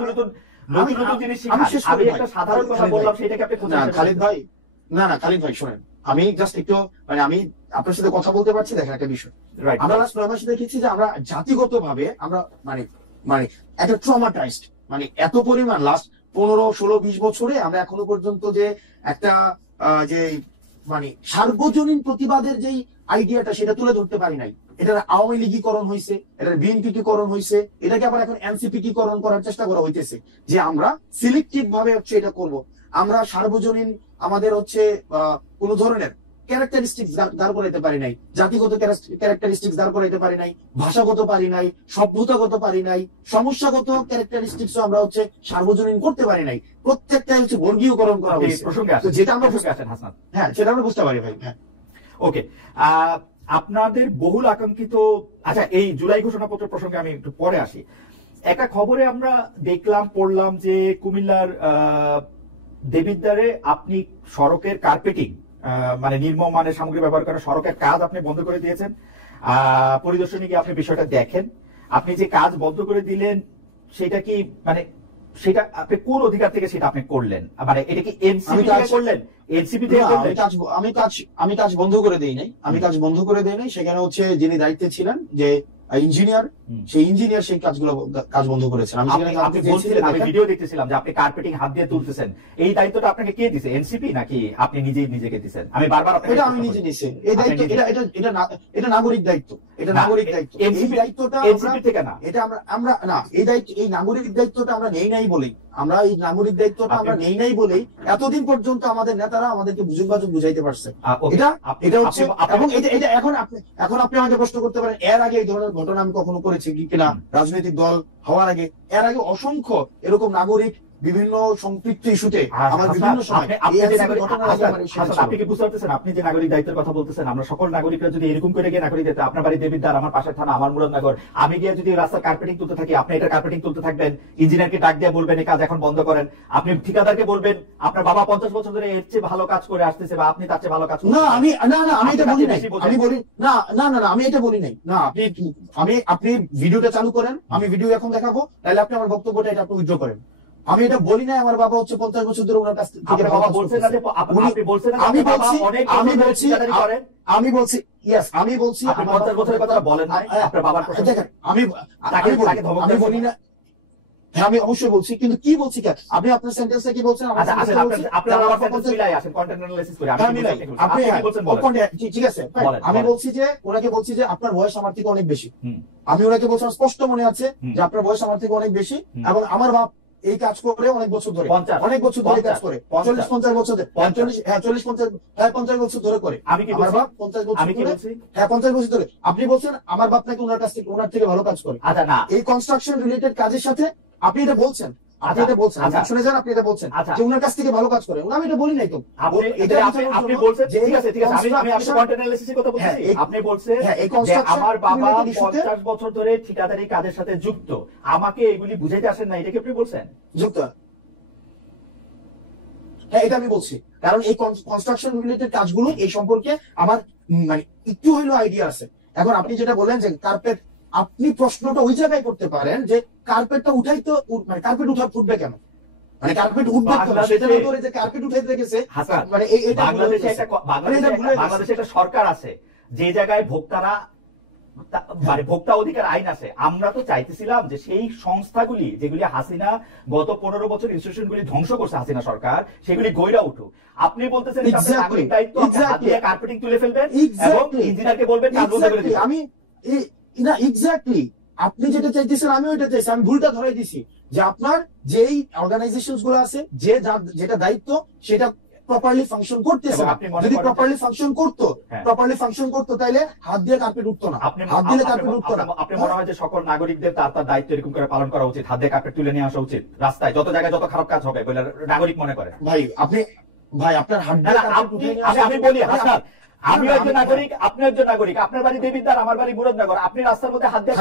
নতুন জিনিস শিখেন। আমি একটা সাধারণ কথা বললাম, সেটাকে আপনি খালিদ ভাই শোনেন, আমি জাস্ট একটু মানে আমি আপনার সাথে কথা বলতে পারছি। দেখেন একটা বিষয়, আমরা লাস্ট 9 মাসে দেখেছি যে আমরা জাতিগত ভাবে আমরা মানে একটা ট্রমাটাইজড, মানে এত পরিমাণ লাস্ট 15-16-20 বছরে আমরা এখনো পর্যন্ত যে একটা যে মানে সার্বজনীন প্রতিবাদের যেই আইডিয়াটা, সেটা তুলে ধরতে পারি নাই। এটা আওয়ামী লীগীকরণ হয়েছে, এটা বিএনপিকরণ হয়েছে, এটাকে আবার এখন এনসিপিকরণ করার চেষ্টা করা হইতেছে যে আমরা সিলেক্টিভ ভাবে হচ্ছে এটা করব। আমরা সার্বজনীন আমাদের হচ্ছে কোন ধরনের ক্যারেক্টারিস্টিক্স দাঁড় করাইতে পারি নাই, জাতিগত ক্যারেক্টারিস্টিক্স দাঁড় করাইতে পারি নাই, ভাষাগত পারি নাই, সভ্যতাগত পারি নাই, সমস্যাগত ক্যারেক্টারিস্টিক্স আমরা হচ্ছে সার্বজনীন করতে পারি নাই। প্রত্যেকটাই হচ্ছে বর্গীয়করণ করা হয়েছে, যেটা আমরা হ্যাঁ সেটা আমরা বুঝতে পারি ভাই। হ্যাঁ ওকে, আপনাদের বহুল আকাঙ্ক্ষিত, আচ্ছা এই জুলাই ঘোষণাপত্র প্রসঙ্গে আমি একটু পরে আসি। একটা খবরে আমরা দেখলাম, পড়লাম যে কুমিল্লার দেবিদ্বারে আপনি সড়কের কার্পেটিং মানে নির্মম মানের সামগ্রী ব্যবহার করা সড়কের কাজ আপনি বন্ধ করে দিয়েছেন। পরিদর্শনে গিয়ে আপনি বিষয়টা দেখেন। আপনি যে কাজ বন্ধ করে দিলেন সেটা কি মানে সেটা আপনি কোন অধিকার থেকে সেটা আপনি করলেন? মানে এটা কি এনসিপি থেকে করলেন, এনসিপি থেকে করলেন? আমি কাজ বন্ধ করে দেই নাই, আমি কাজ বন্ধ করে দেই নাই। সেখানে হচ্ছে যিনি দায়িত্বে ছিলেন যে ইঞ্জিনিয়ার, সেই ইঞ্জিনিয়ার সেই কাজ বন্ধ করেছেন। আমি ভিডিও দেখতেছিলাম যে আপনি কার্পেটিং হাত দিয়ে তুলতেছেন। এই দায়িত্বটা আপনাকে কে দিছে, এনসিপি নাকি আপনি নিজেকে দিছেন? আমি বারবার এটা আমি নিজে নিছি এই দায়িত্ব। এটা নাগরিক দায়িত্ব, এটা নাগরিক দায়িত্ব। এই দায়িত্বটা এনসিপি থেকে না, এটা আমরা না, এই দায়িত্ব এই নাগরিক দায়িত্বটা আমরা নেই নাই বলেই, আমরা এই নাগরিক দায়িত্বটা আমরা নেই নাই বলেই এতদিন পর্যন্ত আমাদের নেতারা আমাদেরকে বুঝাইতে পারছে। এটা হচ্ছে, এবং এটা এখন আপনি আমাকে প্রশ্ন করতে পারেন এর আগে এই ধরনের ঘটনা আমি কখনো করেছি কিনা, রাজনৈতিক দল হওয়ার আগে এর আগে অসংখ্য এরকম নাগরিক বিভিন্ন সম্পৃক্ত ইস্যুতে আমার বিভিন্ন সময় আপনি কি বুঝতে পারতেছেন? আপনি যে নাগরিক দায়িত্বের কথা বলতেছেন, আমরা সকল নাগরিকরা যদি এরকম করে গিয়ে নাগরিক দায়িত্ব, আপনার বাড়ি দেবিদ্বার, আমার পাশের থানা, আমার মুরাদনগর, আমি গিয়ে যদি রাস্তার কার্পেটিং তুলতে থাকি, আপনি এটা কার্পেটিং তুলতে থাকবেন, ইঞ্জিনিয়ারকে ডাক দিয়ে বলবেন এই কাজ এখন বন্ধ করেন, আপনি ঠিকাদারকে বলবেন আপনার বাবা 50 বছর ধরে এর চেয়ে ভালো কাজ করে আসতেছে বা আপনি তার চেয়ে ভালো কাজ না, আমি এটা বলি নাই, আমি বলি না আমি এটা বলি নাই। না, আপনি ভিডিওটা চালু করেন, আমি ভিডিও এখন দেখাবো, তাহলে আপনি আমার বক্তব্যটা এটা আপনি উইথড্র করেন। আমি এটা বলি না আমার বাবা হচ্ছে 50 বছর ধরে ওনার কাছ থেকে বাবা বলছেন না যে আপনি বলছেন না, আমি বলছি ইয়েস, আমি বলছি আপনি 50 বছরের কথা বলেন না আপনার বাবার প্রশ্ন। দেখেন আমি বলি না, হ্যাঁ আমি অবশ্যই বলছি, কিন্তু কি বলছি কেন আপনি আপনার সেন্টেন্সে কি বলছেন? ঠিক আছে, আমি বলছি যে ওনাকে বলছি যে আপনার বয়স আমার থেকে অনেক বেশি। আমি ওনাকে বলছিলাম, স্পষ্ট মনে আছে যে আপনার বয়স আমার থেকে অনেক বেশি, এবং আমার বাপ এই কাজ করে অনেক বছর ধরে, অনেক বছর ধরে কাজ করে, 40-50 বছর ধরে, 40-50 বছর ধরে করে। আমার বাপ 50 বছর ধরে, 50 বছর ধরে। আপনি বলছেন আমার বাপ নাকি ওনার থেকে ভালো কাজ করে। এই কনস্ট্রাকশন রিলেটেড কাজের সাথে আপনি এটা বলছেন, আপনি এটা বলছেন, শুনে যান, আপনি এটা বলছেন যে ওনার কাছ থেকে ভালো কাজ করে। আমি এটা বলি নাই তো, আপনি বলছেন ঠিক আছে, আমি কন্টেন্ট অ্যানালিসিসের কথা বলছি। আপনি বলছেন যে আমার বাবা 50 বছর ধরে ঠিকাদারি কাজের সাথে যুক্ত, আমাকে এগুলি বুঝাইতে আসেন না, এটা কি আপনি বলছেন? যুক্ত, হ্যাঁ এটা আমি বলছি, কারণ এই কনস্ট্রাকশন রিলেটেড কাজগুলো এই সম্পর্কে আমার মানে একটু হইলো আইডিয়া আছে। এখন আপনি যেটা বললেন যে কার্পেট, আপনি প্রশ্নটা ওই জায়গায় করতে পারেন যে কার্পেটটা উঠাই তো, মানে কার্পেট ফুটবে কেন, মানে কার্পেট উঠবে কেন, সেটা ধরে যে কার্পেট উঠাইতে গেছে। মানে বাংলাদেশে একটা সরকার আছে যে জায়গায় ভোক্তারা মানে ভোক্তা অধিকার আইন আছে। আমরা তো চাইতেছিলাম যে সেই সংস্থাগুলি যেগুলি হাসিনা গত 15 বছর ইনস্টিটিউশনগুলি ধ্বংস করছে হাসিনা সরকার, সেগুলি গইরা উঠুক। আপনি বলতেছেন নাগরিক দায়িত্ব, কার্পেটিং তুলে ফেলবেন এবং ইঞ্জিনিয়ারকে বলবেন কাজ বন্ধ করে দিবেন। আমি না এক্স্যাক্টলি আপনি যেটা চাইতেছেন আমি ওইটা চাইছি, আমি ভুলটা ধরাই দিছি যে আপনার যেই অর্গানাইজেশনস গুলো আছে, যেটা দায়িত্ব সেটা প্রপারলি ফাংশন করতেছে। যদি প্রপারলি ফাংশন করতো তাহলে হাত দিয়ে কার্পেট উঠতো না, হাত দিলে কার্পেট উঠতো না। আপনি মনে হয় যে সকল নাগরিকদের তার দায়িত্ব এরকম করে পালন করা উচিত, হাত দিয়ে কার্পেট তুলে নিয়ে আসা উচিত রাস্তায়, যত জায়গায় যত খারাপ কাজ হবে বলে নাগরিক মনে করে? ভাই আপনার হাত দিয়ে আমি বলি হাসান, আমি একজন নাগরিক, আপনি একজন নাগরিক, আপনার বাড়ি দেবিদ্বার, আমার বাড়ি মুরাদনগর, আপনি রাস্তার মধ্যে হাত দিয়ে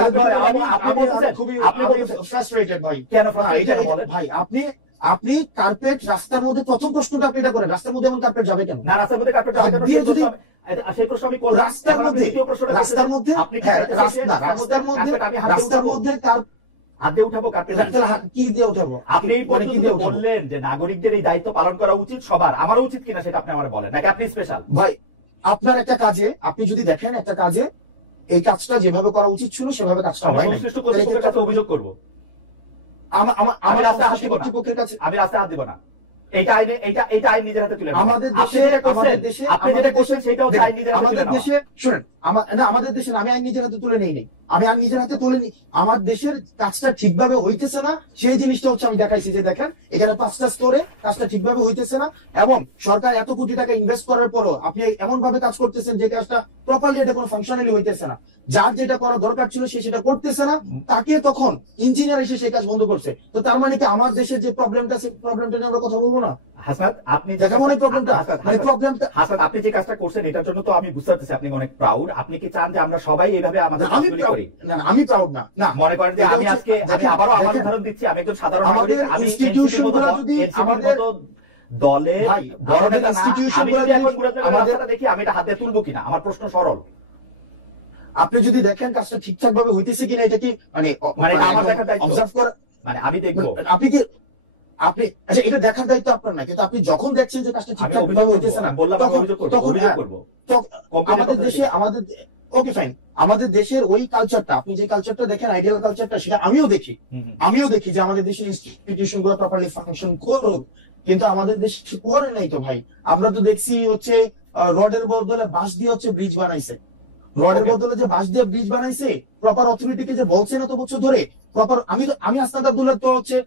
আপনি কার্পেট রাস্তার মধ্যে, প্রথম প্রশ্নটা আপনি এটা করেন, রাস্তার মধ্যে এমন কার্পেট যাবে কেন? না, রাস্তার মধ্যে কার্পেট যাবে কেন সেই প্রশ্ন আমি করলাম। রাস্তার মধ্যে হাত দিয়ে উঠাবো কার্পেট, কি দিয়ে উঠাবো? আপনি এই বললেন যে নাগরিকদের এই দায়িত্ব পালন করা উচিত সবার, আমারও উচিত কিনা সেটা আপনি আমার বলেন, নাকি আপনি স্পেশাল? ভাই আপনার একটা কাজে, আপনি যদি দেখেন একটা কাজে এই কাজটা যেভাবে করা উচিত ছিল সেভাবে কাজটা হয় না, অভিযোগ করবো। আমি রাস্তায় হাত দিব না, আমি রাস্তায় হাত দিব না। এটা আইন নিজের হাতে তুলে নেওয়া। আমাদের দেশে আপনি যেটা করছেন সেটা হচ্ছে আইন নিজের হাতে তুলে আমাদের নেওয়া। দেশে শুনেন, আমাদের দেশে আমি আইন নিজের হাতে তুলে নেই নাই, আমি আইন নিজের হাতে তুলে নিই। আমার দেশের কাজটা ঠিকভাবে হইতেছে না, সেই জিনিসটা হচ্ছে আমি দেখাইছি যে দেখেন এখানে 5টা স্তরে কাজটা ঠিকভাবে হইতেছে না, এবং সরকার এত কোটি টাকা ইনভেস্ট করার পরও আপনি এমন ভাবে কাজ করতেছেন যে কাজটা প্রপারলি, এটা কোনো ফাংশনালি হইতেছে না। যার যেটা করা দরকার ছিল সে সেটা করতেছে না, তাকে তখন ইঞ্জিনিয়ার এসে সেই কাজ বন্ধ করছে। তো তার মানে কি আমার দেশের যে প্রবলেমটা, সেই প্রবলেমটা নিয়ে আমরা কথা বলবো না? হাসনাত, আপনি দেখা মনে প্রবলেমটা, মানে প্রবলেমটা হাসনাত, আপনি যে কাজটা করছেন এটার জন্য তো আমি বুঝতে পারতেছি আপনি অনেক প্রাউড। আপনি কি চান যে আমরা সবাই এইভাবে আমাদের কাজগুলি করি? আমি প্রাউড না, না মনে করেন যে আমি আজকে আমি আবারও আমার উদাহরণ দিচ্ছি, আমি একজন সাধারণ নাগরিক, আমি ইনস্টিটিউশনগুলো যদি আমাদের দলে বড় আমাদের নেতা না, আমি ইনস্টিটিউশনগুলো যদি এখন আমাদের রাস্তাটা দেখি আমি এটা হাতে তুলবো কিনা, আমার প্রশ্ন সরল। আপনি যদি দেখেন কাজটা ঠিকঠাক ভাবে হইতেছে কিনা, এটা কি মানে এটা আমার দেখার দায়িত্ব, অবজার্ভ করা, মানে আমি দেখবো। আপনি কি আপনি আচ্ছা এটা দেখার দায়িত্ব আপনার না, কিন্তু আপনি যখন দেখছেন যে কাজটা ঠিকঠাক ভাবে হইতেছে না, বললাম তখন অভিযোগ করবো। আমাদের দেশে ওকে ফাইন, আমাদের দেশের ওই কালচারটা, আপনি যে কালচারটা দেখেন আইডিয়াল কালচারটা, সেটা আমিও দেখি যে আমাদের দেশের ইনস্টিটিউশন গুলো প্রপারলি ফাংশন করুক, কিন্তু আমাদের দেশে করে নাই তো ভাই। আমরা তো দেখছি হচ্ছে রডের বদলে বাঁশ দিয়ে হচ্ছে ব্রিজ বানাইছে, রডের বদলে যে বাঁশ দিয়ে ব্রিজ বানাইছে, প্রপার অথরিটিকে যে বলছে না তো বছর ধরে প্রপার। আমি আসনাদ আব্দুল্লাহ তো হচ্ছে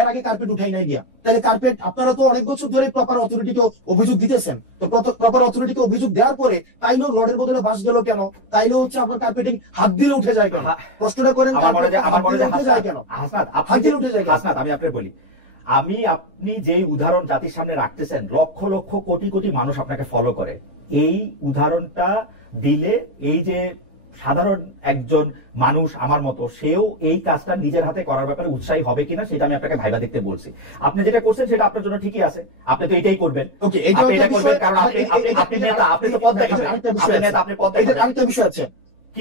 এর আগে কার্পেট উঠাই নাই গিয়া, তাহলে কার্পেট আপনারা তো অনেক বছর ধরে প্রপার অথরিটিকে অভিযোগ দিতেছেন, তো প্রপার অথরিটিকে অভিযোগ দেওয়ার পরে তাইলেও রডের বদলে বাঁশ গেল কেন? তাইলেও হচ্ছে আপনার কার্পেটিং হাত দিলে উঠে যায় কেন? প্রশ্নটা করেন, আমার মনে হয় উঠে যায় কেন? হাসনাত, হাত দিলে উঠে যায় কেন? হাসনাত, আমি আপনাকে বলি, আপনি যে উদাহরণ জাতির সামনে রাখতেছেন, লক্ষ লক্ষ কোটি কোটি মানুষ আপনাকে ফলো করে, এই উদাহরণটা দিলে এই যে সাধারণ একজন মানুষ আমার মতো, সেও এই কাজটা নিজের হাতে করার ব্যাপারে উৎসাহী হবে কিনা সেটা আমি আপনাকে ভাইবা দেখতে বলছি। আপনি যেটা করছেন সেটা আপনার জন্য ঠিকই আছে, আপনি তো এটাই করবেন। ওকে, এটা করবেন কারণ আপনি নেতা, আপনি তো পদ দেখাবেন, আপনি নেতা, আপনি পদ দেখাবেন। আরেকটা বিষয় আছে, কি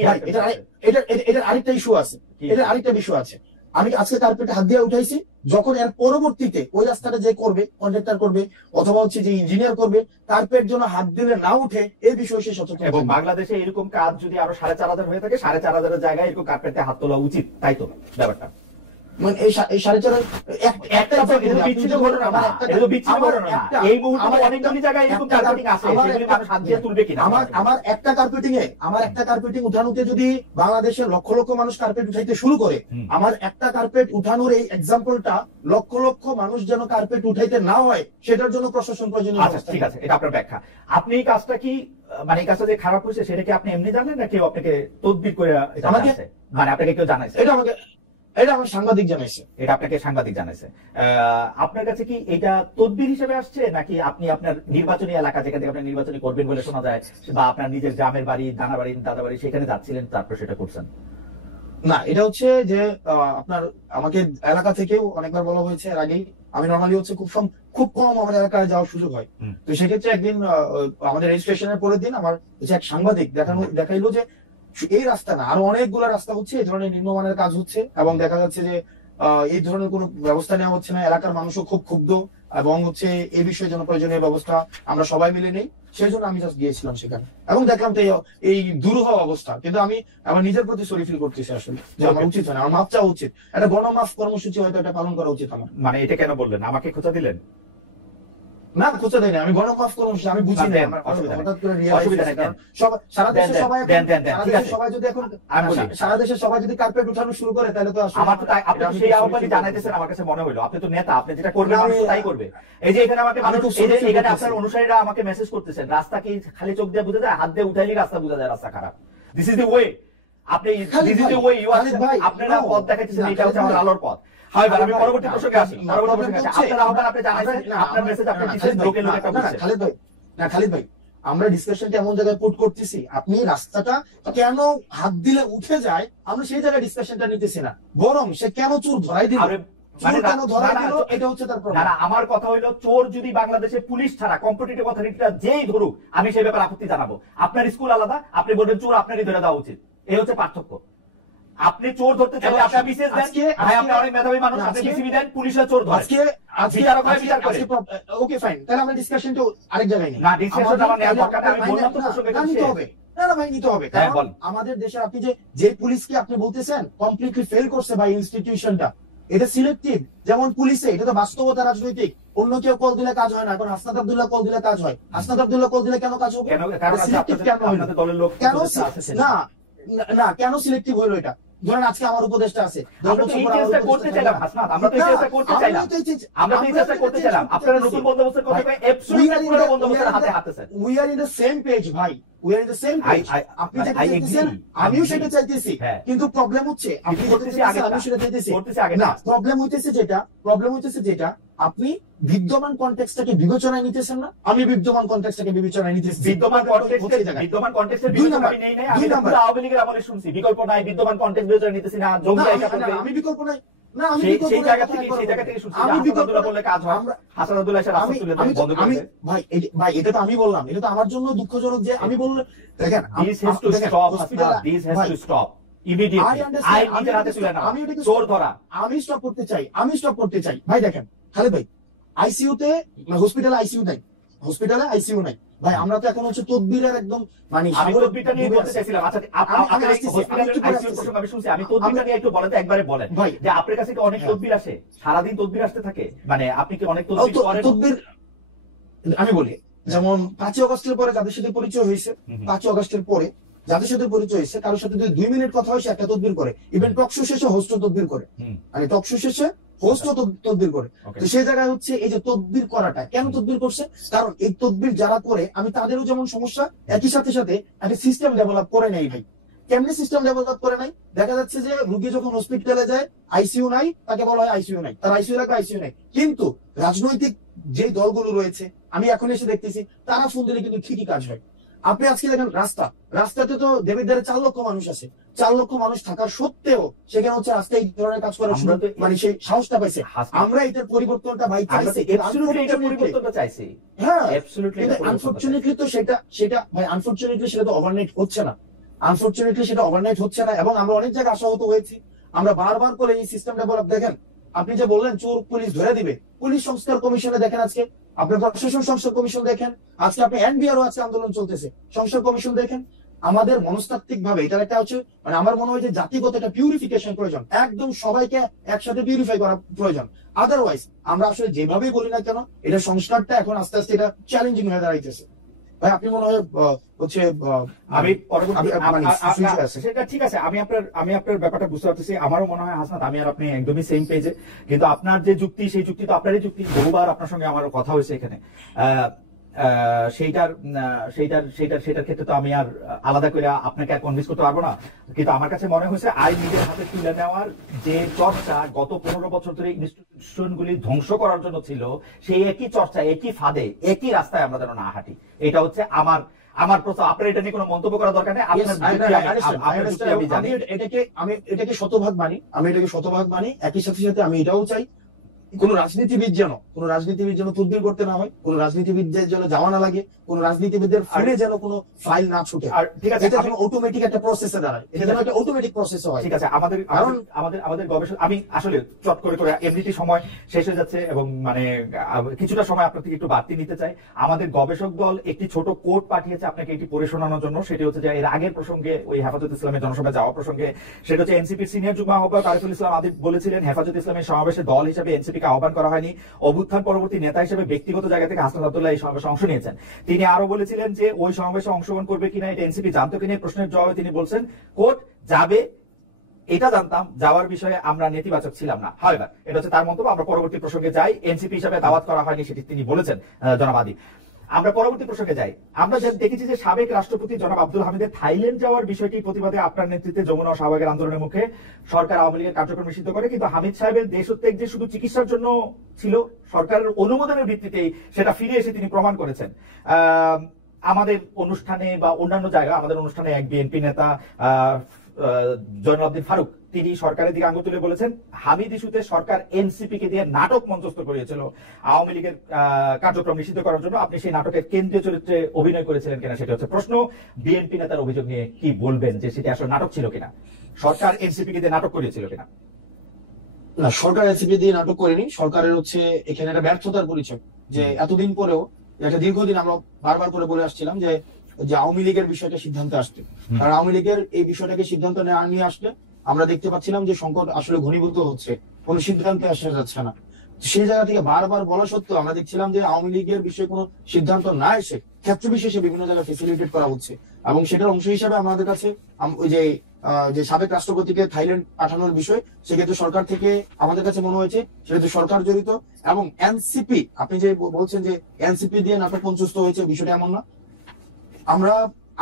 এটার আরেকটা ইস্যু আছে, এটার আরেকটা বিষয় আছে। আমি আজকে কার্পেট হাত দিয়ে উঠাইছি, যখন এর পরবর্তীতে ওই রাস্তাটা যে করবে, কন্ট্রাক্টর করবে অথবা হচ্ছে যে ইঞ্জিনিয়ার করবে, কার্পেট যেন হাত দিলে না উঠে এই বিষয়ে সে সচেতন। এবং বাংলাদেশে এরকম কাজ যদি আরো 4,500 হয়ে থাকে, 4,500 জায়গায় এরকম কার্পেটে হাত তোলা উচিত, তাই তো ব্যাপারটা? মানে এই 4.5 একটা বিচ্ছিন্ন ঘটনা না, এটা তো বিচ্ছিন্ন ঘটনা না। এই মুহূর্তে অনেকগুলি জায়গায় এরকম কার্পেটিং আছে, সেগুলি মানুষ হাত দিয়ে তুলবে কিনা? আমার একটা কার্পেটিং উঠানোতে যদি বাংলাদেশের লক্ষ লক্ষ মানুষ কার্পেট উঠাইতে শুরু করে, আমার একটা কার্পেট উঠানোর এই এক্সাম্পলটা লক্ষ লক্ষ মানুষ যেন কার্পেট উঠাইতে না হয়, সেটার জন্য প্রশাসন প্রয়োজনীয়। আচ্ছা ঠিক আছে, এটা আপনার ব্যাখ্যা। আপনি এই কাজটা কি, মানে এই কাজটা যে খারাপ হয়েছে সেটা কি আপনি এমনি জানেন, না কেউ আপনাকে তদবির করে এটা জানাইছে? মানে আপনাকে কেউ জানাইছে? এটা আমার সাংবাদিক জানাইছে। এটা আপনাকে সাংবাদিক জানাইছে। আপনার কাছে কি এটা তদবির হিসেবে আসছে, নাকি আপনি আপনার নির্বাচনী এলাকা, যেখান থেকে আপনি নির্বাচনী করবেন বলে শোনা যায়, বা আপনার নিজের গ্রামের বাড়ি, দানা বাড়ি, দাদা বাড়ি, সেখানে যাচ্ছিলেন তারপর সেটা করছেন? না, এটা হচ্ছে যে আপনার আমাকে এলাকা থেকেও অনেকবার বলা হয়েছে এর আগেই। আমি নর্মালি হচ্ছে খুব কম আমার এলাকায় যাওয়ার সুযোগ হয়। তো সেক্ষেত্রে একদিন আমাদের রেজিস্ট্রেশনের পরের দিন আমার হচ্ছে এক সাংবাদিক দেখাইলো যে এই রাস্তা না, আরো অনেকগুলো রাস্তা হচ্ছে এই ধরনের নিম্নমানের কাজ হচ্ছে, এবং দেখা যাচ্ছে যে এই ধরনের কোনো ব্যবস্থা নেওয়া হচ্ছে না। এলাকার মানুষও খুব ক্ষুব্ধ, এবং হচ্ছে এই বিষয়ে যেন প্রয়োজনীয় ব্যবস্থা আমরা সবাই মিলে নেই, সেই জন্য আমি জাস্ট গিয়েছিলাম সেখানে, এবং দেখলাম তো এই দুরূহ অবস্থা। কিন্তু আমি আমার নিজের প্রতি সরি ফিল করতেছি আসলে, যে আমার উচিত হয় না, আমার মাপ চাওয়া উচিত, একটা গণমাফ কর্মসূচি হয়তো এটা পালন করা উচিত আমার। মানে এটা কেন বললেন? আমাকে খোঁচা দিলেন? না, খোঁচা দেয়নি, আমি গণমাফ কর্মসূচি আমি বুঝি না। সারা দেশের সবাই যদি কার্পেট উঠানো শুরু করে, তাহলে তো আমার তো আপনি সেই আহ্বানই জানাইতেছেন আমার কাছে মনে হলো। আপনি তো নেতা, আপনি যেটা করবেন মানুষ তাই করবে। এই যে এখানে আমাকে মানুষ, এখানে আপনার অনুসারীরা আমাকে মেসেজ করতেছেন, রাস্তা কি খালি চোখ দিয়ে বোঝা যায়? হাত দিয়ে উঠাইলে রাস্তা বোঝা যায় রাস্তা খারাপ। This is the way. আপনি this is the way you are, আপনারা পথ দেখাচ্ছেন, এটা হচ্ছে আমার আলোর পথ। আমি পরবর্তী প্রসঙ্গে আসি। আপনার আহ্বান আপনি জানাইছেন, আপনার মেসেজ আপনি দিচ্ছেন, লোকে লোকে একটা বুঝছে। খালিদ ভাই, আমরা ডিসকাশনটা এমন জায়গায় পুট করতেছি, আপনি রাস্তাটা কেন হাত দিলে উঠে যায় আমরা সেই জায়গায় ডিসকাশনটা নিতেছি না, বরং সে কেন চোর ধরাই দিল, আমার কথা হইলো, চোর যদি বাংলাদেশে পুলিশ ছাড়া কম্পিটিটিভ অথরিটিরা যেই ধরুক, আমি সেই ব্যাপারে আপত্তি জানাবো। আপনার স্কুল আলাদা, আপনি বলবেন চোর আপনারই ধরে দেওয়া উচিত, এই হচ্ছে পার্থক্য। আপনি চোর ধরতে চাইলে আপনি বিসিএস দেন, আপনি অনেক মেধাবী মানুষ, আপনি বিসিবি দেন, পুলিশে চোর ধরে, বিচারক হয় বিচার করে। ওকে ফাইন, তাহলে আমরা ডিসকাশনটা আরেক জায়গায় নেই। না, ডিসকাশনটা আমার নেওয়ার দরকার নেই, আমি বললাম তো প্রসঙ্গে নিতে হবে। না ভাই, নিতে হবে, কারণ আমাদের দেশে আপনি যে পুলিশকে আপনি বলতেছেন কমপ্লিটলি ফেল করছে ভাই ইনস্টিটিউশনটা, এটা সিলেক্টিভ। যেমন পুলিশে, এটা তো বাস্তবতা রাজনৈতিক। অন্য কেউ কল দিলে কাজ হয় না, এখন হাসনাত আব্দুল্লাহ কল দিলে কাজ হয়। হাসনাত আব্দুল্লাহ কল দিলে কেন কাজ হবে? সিলেক্টিভ কেন হইলো? কেন না না কেন সিলেক্টিভ হইলো এটা? ধরেন আজকে আমার উপদেষ্টা আছে, আমরা তো এই চেষ্টা করতে চাইলাম হাসনাত, আমরা তো এই চেষ্টা করতে চাইলাম, আমরা তো এই চেষ্টা করতে চাইলাম। আপনারা নতুন বন্দোবস্তের কথা কই, অ্যাবসলিউটলি পুরো বন্দোবস্তের হাতে হাতে sir. We are in the same page ভাই, we are in the same page. আপনি যেটা চাইতেছেন আমিও সেটা চাইতেছি, কিন্তু প্রবলেম হচ্ছে আপনি যেটা চাইতেছেন আমি সেটা চাইতেছি না। প্রবলেম হইতেছে যেটা আপনি বিদ্যমান কনটেক্সটটাকে বিবেচনায় নিতেছেন না, আমি বিদ্যমান কনটেক্সটটাকে বিবেচনায় নিতেছি। বিদ্যমান কনটেক্সটের বিবেচনা আমি নেই নাই, আমি পুরো আওয়ামী লীগের আমলে শুনছি বিকল্প নাই, বিদ্যমান কনটেক্সট বিবেচনা নিতেছি না, জঙ্গি আইকা করবে। আমি বিকল্প নাই না, আমি সেই জায়গা থেকে শুনছি আমি বিকল্পটা বললে কাজ হয়। হাসান আব্দুল্লাহ এসে রাস্তা তুলে দেন, বন্ধ করে দেন। ভাই এটা তো আমি বললাম, এটা তো আমার জন্য দুঃখজনক যে আমি বললে দেখেন this has to stop, this has to stop immediately। I নিজের হাতে তুলে না, চোর ধরা। আমি স্টপ করতে চাই ভাই। দেখেন খালেদ ভাই, আইসিইউ তে হসপিটালে আইসিইউ নাই ভাই। আমরা তো এখন হচ্ছে তদবিরের একদম মানে আমি তদবিরটা নিয়ে বলতে চাইছিলাম। আচ্ছা আপনার হসপিটালের আইসিইউ প্রসঙ্গ আমি শুনছি, আমি তদবিরটা নিয়ে একটু বলেন তো, একবারে বলেন যে আপনার কাছে কি অনেক তদবির আসে, সারাদিন তদবির আসতে থাকে, মানে আপনি কি অনেক তদবির করেন? তদবির আমি বলি, যেমন 5 আগস্টের পরে যাদের সাথে পরিচয় হয়েছে, 5 আগস্টের পরে যাদের সাথে পরিচয় হয়েছে, কারোর সাথে যদি 2 মিনিট কথা হয় সে একটা তদবির করে। ইভেন টকশো শেষে হোস্ট তদবির করে, মানে টকশো শেষে হোস্ট তদবির করে। তো সেই জায়গায় হচ্ছে এই যে তদবির করাটা কেন তদবির করছে, কারণ এই তদবির যারা করে আমি তাদেরও যেমন সমস্যা, একই সাথে একটা সিস্টেম ডেভেলপ করে নেই ভাই। কেমনি সিস্টেম ডেভেলপ করে নাই? দেখা যাচ্ছে যে রোগী যখন হসপিটালে যায় আইসিইউ নাই, তাকে বলা হয় আইসিইউ নাই, তার আইসিইউ লাগবে, আইসিইউ নাই। কিন্তু রাজনৈতিক যে দলগুলো রয়েছে আমি এখন এসে দেখতেছি তারা ফোন দিলে কিন্তু ঠিকই কাজ হয়। আপনি আজকে দেখেন রাস্তাতে তো দেবিদ্বারে 4 লক্ষ মানুষ আছে, 4 লক্ষ মানুষ থাকার সত্ত্বেও সেখানে হচ্ছে রাস্তায় এই ধরনের কাজ করার মানে সেই সাহসটা পাইছে। আমরা এটার পরিবর্তনটা ভাই চাইছি, হ্যাঁ আনফরচুনেটলি তো সেটা ভাই আনফরচুনেটলি সেটা তো ওভারনাইট হচ্ছে না, এবং আমরা অনেক জায়গায় আশাহত হয়েছি। আমরা বারবার করে এই সিস্টেম ডেভেলপ দেখেন, আপনি যে বললেন চোর পুলিশ ধরে দিবে, পুলিশ সংস্কার কমিশনে দেখেন, আজকে আপনি প্রশাসন সংস্কার কমিশন দেখেন, আজকে আপনি এনবিআরও আজকে আন্দোলন চলতেছে, সংস্কার কমিশন দেখেন। আমাদের মনস্তাত্ত্বিক ভাবে এটার একটা হচ্ছে মানে আমার মনে হয় যে জাতিগত একটা পিউরিফিকেশন প্রয়োজন, একদম সবাইকে একসাথে পিউরিফাই করা প্রয়োজন। আদারওয়াইজ আমরা আসলে যেভাবেই বলি না কেন এটা সংস্কারটা এখন আস্তে আস্তে এটা চ্যালেঞ্জিং হয়ে দাঁড়াইতেছে। ভাই আপনি মনে হয় হচ্ছে আমি সেটা ঠিক আছে, আমি আপনার ব্যাপারটা বুঝতে পারতেছি। আমারও মনে হয় হাসনাত আমি আর আপনি একদমই সেম পেজে, কিন্তু আপনার যে যুক্তি সেই যুক্তি তো আপনারই যুক্তি, বহুবার আপনার সঙ্গে আমার কথা হয়েছে এখানে। সেইটার ক্ষেত্রে তো আমি আর আলাদা করে আপনাকে আর কনভিন্স করতে পারবো না। কিন্তু আমার কাছে মনে হয়েছে আইন নিজের হাতে তুলে নেওয়ার যে চর্চা গত 15 বছর ধরে ইনস্টিটিউশনগুলি ধ্বংস করার জন্য ছিল, সেই একই চর্চা, একই ফাঁদে, একই রাস্তায় আমরা যেন না হাঁটি। এটা হচ্ছে আমার প্রশ্ন। আপনার এটা নিয়ে কোনো মন্তব্য করার দরকার নেই। আমি এটাকে শতভাগ মানি, একই সাথে আমি এটাও চাই কোন রাজনীতিবিদ যেন তদবির করতে না হয়, কোন রাজনীতিবিদদের যেন যাওয়া না লাগে, কোন রাজনীতিবিদদের ফোনে যেন কোনো ফাইল না ছুটে। এটা যেন অটোমেটিক একটা প্রসেসে দাঁড়ায়, এটা যেন একটা অটোমেটিক প্রসেস হয়। ঠিক আছে, আমাদের গবেষণা আমি আসলে চট করে এমনিতে সময় শেষ হয়ে যাচ্ছে এবং মানে কিছুটা সময় আপনার থেকে একটু বাড়তি নিতে চাই। আমাদের গবেষক দল একটি ছোট কোড পাঠিয়েছে আপনাকে এটি পড়ে শোনানোর জন্য। সেটি হচ্ছে যে এর আগের প্রসঙ্গে, ওই হেফাজত ইসলামের জনসভায় যাওয়া প্রসঙ্গে, সেটা হচ্ছে এনসিপির সিনিয়র যুগ্ম আহ্বায়ক আরিফুল ইসলাম আদিব বলেছিলেন হেফাজত ইসলামের সমাবেশে দল হিসেবে এনসিপি আহ্বান করা হয়নি, অভ্যুত্থান পরবর্তী নেতা হিসেবে ব্যক্তিগত জায়গা থেকে হাসনাত আব্দুল্লাহ এই সমাবেশে অংশ নিয়েছেন। তিনি আরো বলেছিলেন যে ওই সমাবেশে অংশগ্রহণ করবে কিনা এটা এনসিপি জানতো কিনা, প্রশ্নের জবাবে তিনি বলছেন কোর্ট যাবে এটা জানতাম, যাওয়ার বিষয়ে আমরা নেতিবাচক ছিলাম না। হাওয়েভার এটা হচ্ছে তার মন্তব্য। আমরা পরবর্তী প্রসঙ্গে যাই। এনসিপি হিসেবে দাওয়াত করা হয়নি সেটি তিনি বলেছেন জনাব আদিব। আমরা পরবর্তী প্রসঙ্গে যাই। আমরা দেখেছি যে সাবেক রাষ্ট্রপতি জনাব আব্দুল হামিদের থাইল্যান্ড যাওয়ার বিষয়টি প্রতিবাদে আপনার নেতৃত্বে যমুনা ও শাহবাগের আন্দোলনের মুখে সরকার আওয়ামী লীগের কার্যক্রম নিষিদ্ধ করে, কিন্তু হামিদ সাহেবের দেশত্যাগ যে শুধু চিকিৎসার জন্য ছিল, সরকারের অনুমোদনের ভিত্তিতেই সেটা ফিরে এসে তিনি প্রমাণ করেছেন। আমাদের অনুষ্ঠানে বা অন্যান্য জায়গায় আমাদের অনুষ্ঠানে এক বিএনপি নেতা জয়নুল আবদিন ফারুক তিনি সরকারের দিকে আঙুল তুলে বলেছেন হামিদ ইস্যুতে সরকার এনসিপি কে দিয়ে নাটক মঞ্চস্থ করিয়েছিল আওয়ামী লীগের কার্যক্রম নিষিদ্ধ করার জন্য। আপনি সেই নাটকের কেন্দ্রীয় চরিত্রে অভিনয় করেছিলেন কিনা সেটা হচ্ছে প্রশ্ন। বিএনপি নেতার অভিযোগ নিয়ে কি বলবেন, যে সেটি আসলে নাটক ছিল কিনা, সরকার এনসিপি কে দিয়ে নাটক করিয়েছিল কিনা? না, সরকার এনসিপি দিয়ে নাটক করেনি। সরকারের হচ্ছে এখানে একটা ব্যর্থতার পরিচয়, যে এতদিন পরেও একটা দীর্ঘদিন আমরা বারবার করে বলে আসছিলাম যে আওয়ামী লীগের বিষয়টা সিদ্ধান্তে আসতে, আর আওয়ামী লীগের এই বিষয়টাকে সিদ্ধান্ত নিয়ে আসলে আমরা দেখতে পাচ্ছিলাম যে সংকট আসলে ঘনীভূত হচ্ছে। কোনো সিদ্ধান্তে আসা যাচ্ছে না। সেই জায়গা থেকে বারবার বলা সত্ত্বেও আমরা দেখছিলাম যে আওয়ামী লীগের বিষয়ে কোনো সিদ্ধান্ত না এসে ক্ষেত্র বিশেষে বিভিন্ন জায়গায় ফেসিলিটেট করা হচ্ছে, এবং সেটার অংশ হিসাবে আমাদের কাছে ওই যে সাবেক রাষ্ট্রপতিকে থাইল্যান্ড পাঠানোর বিষয়, সেক্ষেত্রে সরকার থেকে আমাদের কাছে মনে হয়েছে সেক্ষেত্রে সরকার জড়িত। এবং এনসিপি, আপনি যে বলছেন যে এনসিপি দিয়ে নাটক মঞ্চস্থ হয়েছে, বিষয়টা এমন না।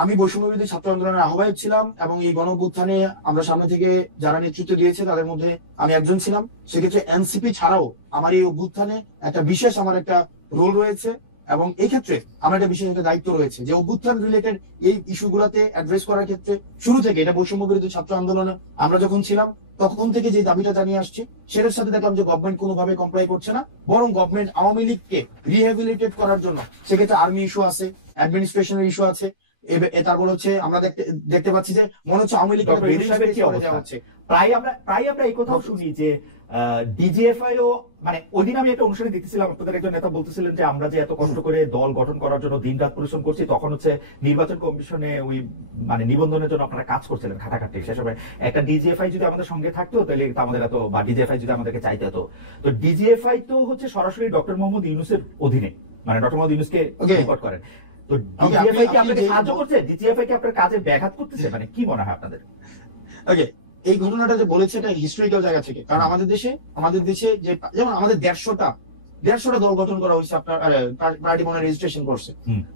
আমি বৈষম্য বিরোধী ছাত্র আন্দোলনের আহ্বায়ক ছিলাম, এবং এই গণঅভ্যুত্থানে আমরা সামনে থেকে যারা নেতৃত্ব দিয়েছে তাদের মধ্যে আমি একজন ছিলাম। সেক্ষেত্রে এনসিপি ছাড়াও আমার এই অভ্যুত্থানে একটা বিশেষ আমার একটা রোল রয়েছে, এবং এই ক্ষেত্রে আমার একটা বিশেষ একটা দায়িত্ব রয়েছে যে অভ্যুত্থান রিলেটেড এই ইস্যুগুলোতে অ্যাড্রেস করার ক্ষেত্রে শুরু থেকে এটা বৈষম্য বিরোধী ছাত্র আন্দোলনে আমরা যখন ছিলাম তখন থেকে যে দাবিটা জানিয়ে আসছি, সেটার সাথে দেখলাম যে গভর্নমেন্ট কোনোভাবে কমপ্লাই করছে না, বরং গভর্নমেন্ট আওয়ামী লীগকে রিহ্যাবিলিটেট করার জন্য সেক্ষেত্রে আর্মি ইস্যু আছে, অ্যাডমিনিস্ট্রেশনের ইস্যু আছে। তারপর হচ্ছে আমরা দেখতে পাচ্ছি যে মনে হচ্ছে আওয়ামী লীগ হচ্ছে। প্রায় আমরা এই কথাও শুনি যে ডিজিএফআই ও, মানে ওই দিন আমি একটা অনুষ্ঠানে দেখতেছিলাম, আপনাদের একজন নেতা বলতেছিলেন যে আমরা যে এত কষ্ট করে দল গঠন করার জন্য দিন রাত পরিশ্রম করছি, তখন হচ্ছে নির্বাচন কমিশনে ওই মানে নিবন্ধনের জন্য আপনারা কাজ করছিলেন খাটাখাটি। সে সময় একটা ডিজিএফআই যদি আমাদের সঙ্গে থাকতো তাহলে আমাদের এত, বা ডিজিএফআই যদি আমাদেরকে চাইতে হতো। তো ডিজিএফআই তো হচ্ছে সরাসরি ডক্টর মোহাম্মদ ইউনূসের অধীনে, মানে ডক্টর মোহাম্মদ ইউনূসকে রিপোর্ট করেন। তো ডিজিএফআই কি আপনাকে সাহায্য করছে? ডিজিএফআই কি আপনার কাজে ব্যাঘাত করতেছে? মানে কি মনে হয় আপনাদের? ওকে, এই ঘটনাটা যে বলেছে এটা হিস্টোরিক্যাল জায়গা থেকে, কারণ আমাদের দেশে যে যেমন আমাদের 150টা দল গঠন করা হয়েছে, আপনার পার্টি মনে রেজিস্ট্রেশন করছে।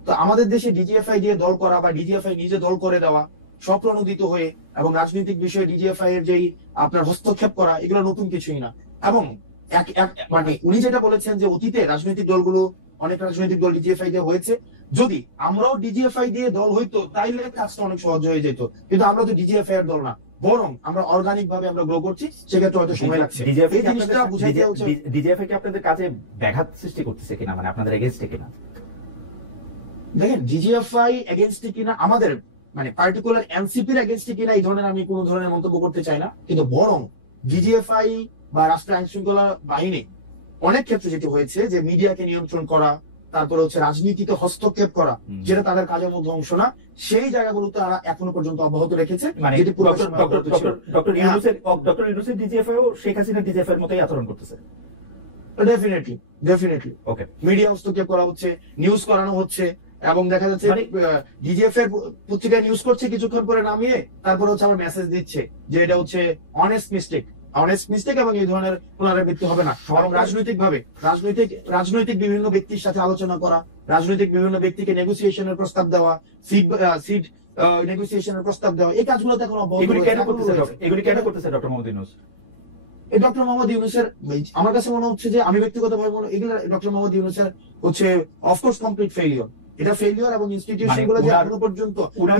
তো আমাদের দেশে ডিজিএফআই দিয়ে দল করা বা ডিজিএফআই নিজে দল করে দেওয়া, স্বপ্রণোদিত হয়ে, এবং রাজনৈতিক বিষয়ে ডিজিএফআই এর যেই আপনার হস্তক্ষেপ করা, এগুলো নতুন কিছুই না। এবং মানে উনি যেটা বলেছেন যে অতীতে রাজনৈতিক দলগুলো, অনেক রাজনৈতিক দল ডিজিএফআই দিয়ে হয়েছে, যদি আমরাও ডিজিএফআই দিয়ে দল হইতো তাইলে কাজটা অনেক সহজ হয়ে যেত, কিন্তু আমরা তো ডিজিএফআই এর দল না, বরং আমরা অর্গানিক ভাবে আমরা গ্রো করছি, সেক্ষেত্রে হয়তো সময় লাগছে। এই জিনিসটা বুঝাইতে হচ্ছে ডিজিএফআই কি আপনাদের কাজে ব্যাঘাত সৃষ্টি করতেছে কিনা, মানে আপনাদের এগেইনস্টে কিনা? দেখেন, ডিজিএফআই এগেইনস্টে কিনা, আমাদের মানে পার্টিকুলার এনসিপির এগেইনস্টে কিনা, এই ধরনের আমি কোনো ধরনের মন্তব্য করতে চাই না, কিন্তু বরং ডিজিএফআই বা রাষ্ট্র আইন শৃঙ্খলা বাহিনী অনেক ক্ষেত্রে যেটি হয়েছে যে মিডিয়াকে নিয়ন্ত্রণ করা, তারপরে হচ্ছে রাজনীতিতে হস্তক্ষেপ করা, যেটা তাদের কাজের মধ্যে অংশ না, সেই জায়গাগুলোতে তারা এখনো পর্যন্ত অব্যাহত রেখেছে। যেটি ডক্টর ইউনূসের ডিজিএফআই ও শেখ হাসিনা ডিজিএফআই এর মতোই আচরণ করতেছে। ডেফিনেটলি ওকে, মিডিয়া হস্তক্ষেপ করা হচ্ছে, নিউজ করানো হচ্ছে, এবং দেখা যাচ্ছে ডিজিএফ এর পত্রিকায় নিউজ করছে, কিছুক্ষণ পরে নামিয়ে তারপরে হচ্ছে আবার মেসেজ দিচ্ছে যে এটা হচ্ছে অনেস্ট মিস্টেক, এবং এই ধরনের পুনরাবৃত্তি হবে না। এবং রাজনৈতিক বিভিন্ন ব্যক্তির সাথে আলোচনা করা, রাজনৈতিক বিভিন্ন ব্যক্তিকে নেগোসিয়েশনের প্রস্তাব দেওয়া, সিট নেগোসিয়েশনের প্রস্তাব দেওয়া, এই কাজগুলোতে এখন এগুলি কেন করতেছে ডক্টর মোহাম্মদ ইউনূস? এই ডক্টর মোহাম্মদ ইউনূসের, আমার কাছে মনে হচ্ছে যে, আমি ব্যক্তিগতভাবে এগুলো ডক্টর মোহাম্মদ ইউনূসের হচ্ছে অফকোর্স কমপ্লিট ফেলিওর, এটা ফেলিওর, এবং ইনস্টিটিউশন গুলো যে এখনো পর্যন্ত উনার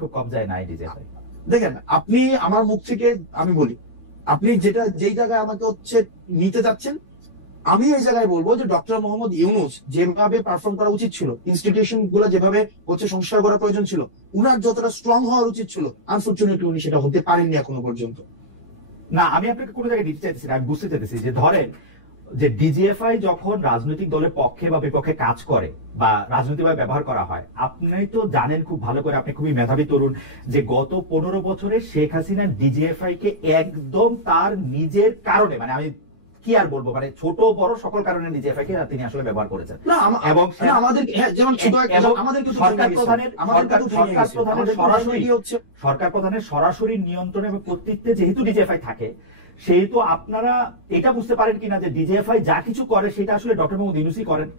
খুব কবজায় নাই ডিজিএফআই। দেখেন, আপনি আমার মুখ থেকে আমি বলি, আপনি যেই জায়গায় আমাকে হচ্ছে নিতে যাচ্ছেন, আমি এই জায়গায় বলবো যে ডক্টর মোহাম্মদ ইউনূস যেভাবে পারফর্ম করা উচিত ছিল, ইনস্টিটিউশন গুলো যেভাবে হচ্ছে সংস্কার করা প্রয়োজন ছিল, উনার যতটা স্ট্রং হওয়ার উচিত ছিল, আনফরচুনেটলি উনি সেটা হতে পারেননি এখনো পর্যন্ত। না, আমি আপনাকে কোনো জায়গায় দিতে চাইতেছি না, আমি বুঝতে চাইতেছি যে ধরেন যে ডিজিএফআই যখন রাজনৈতিক দলের পক্ষে বা বিপক্ষে কাজ করে বা রাজনৈতিকভাবে ব্যবহার করা হয়, আপনি তো জানেন খুব ভালো করে, আপনি খুবই মেধাবী তরুণ, যে গত 15 বছরে শেখ হাসিনা ডিজিএফআই কে একদম তার নিজের কারণে, মানে আমি কি আর বলবো, মানে ছোট বড় সকল কারণে ডিজিএফআই কে তিনি আসলে ব্যবহার করেছেন। এবং আমাদের যেমন সরকার প্রধানের সরাসরি নিয়ন্ত্রণ এবং কর্তৃত্বে যেহেতু ডিজিএফআই থাকে, সেহেতু আপনারা এটা বুঝতে পারেন কিনা যে ডিজিএফআই যা কিছু করে সেটা আসলে ডক্টর মোহাম্মদ ইউনূসই করেন?